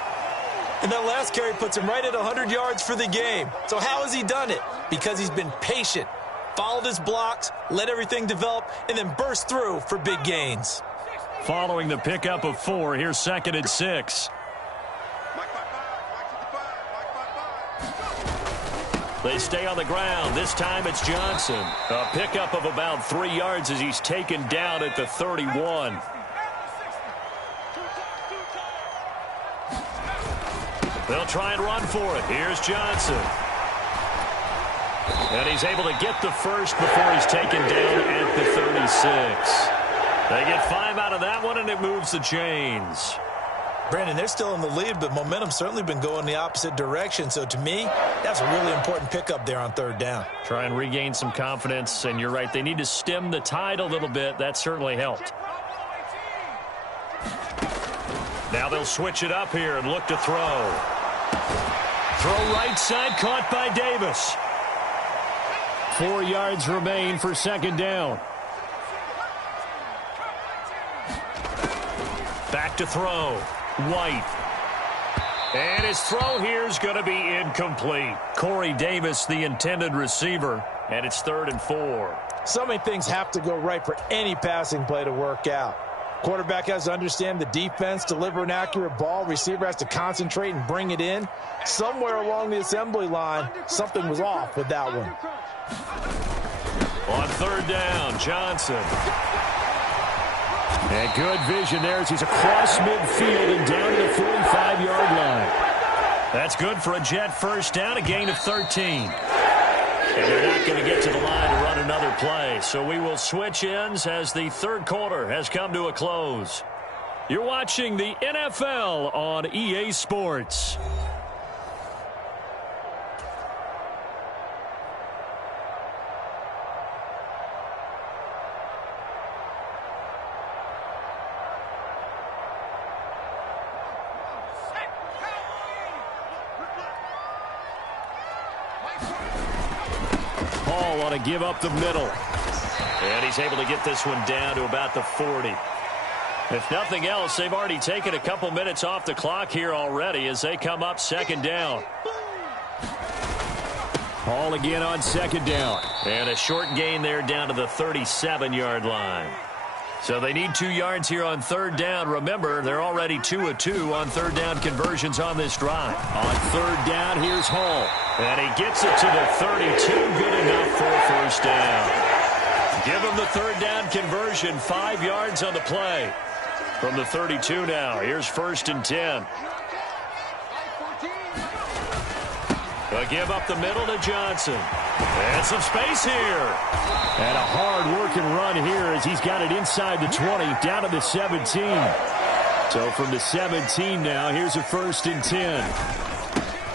And that last carry puts him right at 100 yards for the game. So how has he done it? Because he's been patient, followed his blocks, let everything develop, and then burst through for big gains. Following the pickup of 4, here's second and 6. They stay on the ground. This time it's Johnson. A pickup of about 3 yards as he's taken down at the 31. They'll try and run for it. Here's Johnson. And he's able to get the first before he's taken down at the 36. They get 5 out of that one, and it moves the chains. Brandon, they're still in the lead, but momentum's certainly been going the opposite direction. So to me, that's a really important pickup there on third down. Try and regain some confidence, and you're right. They need to stem the tide a little bit. That certainly helped. Now they'll switch it up here and look to throw. Throw right side, caught by Davis. 4 yards remain for second down. Back to throw. White. And his throw here is going to be incomplete. Corey Davis, the intended receiver, and it's 3rd and 4. So many things have to go right for any passing play to work out. Quarterback has to understand the defense, deliver an accurate ball. Receiver has to concentrate and bring it in. Somewhere along the assembly line, something was off with that one. On third down, Johnson. And good vision there as he's across midfield and down to the 45-yard line. That's good for a Jet first down, a gain of 13. And they're not going to get to the line to run another play. So we will switch ends as the third quarter has come to a close. You're watching the NFL on EA Sports. Want to give up the middle. And he's able to get this one down to about the 40. If nothing else, they've already taken a couple minutes off the clock here already as they come up second down. Hall again on second down. And a short gain there down to the 37-yard line. So they need 2 yards here on third down. Remember, they're already 2 of 2 on third down conversions on this drive. On third down, here's Hall. And he gets it to the 32. Good enough for a first down. Give him the third down conversion. 5 yards on the play. From the 32 now. Here's 1st and 10. They'll give up the middle to Johnson. And some space here. And a hard-working run here as he's got it inside the 20, down to the 17. So from the 17 now, here's a 1st and 10.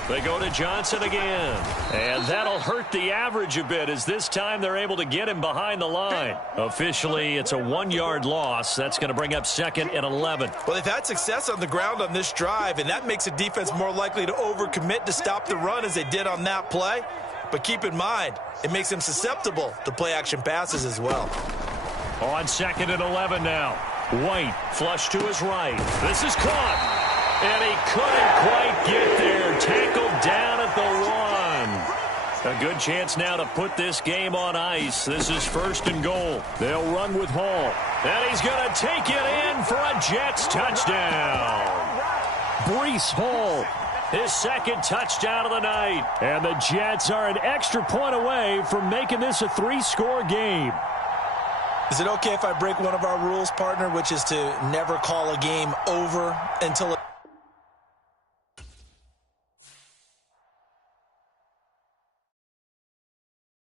They go to Johnson again. And that'll hurt the average a bit as this time they're able to get him behind the line. Officially, it's a 1-yard loss. That's going to bring up 2nd and 11. Well, they've had success on the ground on this drive, and that makes the defense more likely to overcommit to stop the run as they did on that play. But keep in mind, it makes them susceptible to play-action passes as well. On 2nd and 11 now. White flush to his right. This is caught. And he couldn't quite get there. Tackled down at the 1. A good chance now to put this game on ice. This is 1st and goal. They'll run with Hall. And he's going to take it in for a Jets touchdown. Breece Hall, his 2nd touchdown of the night. And the Jets are an extra point away from making this a 3-score game. Is it okay if I break one of our rules, partner, which is to never call a game over until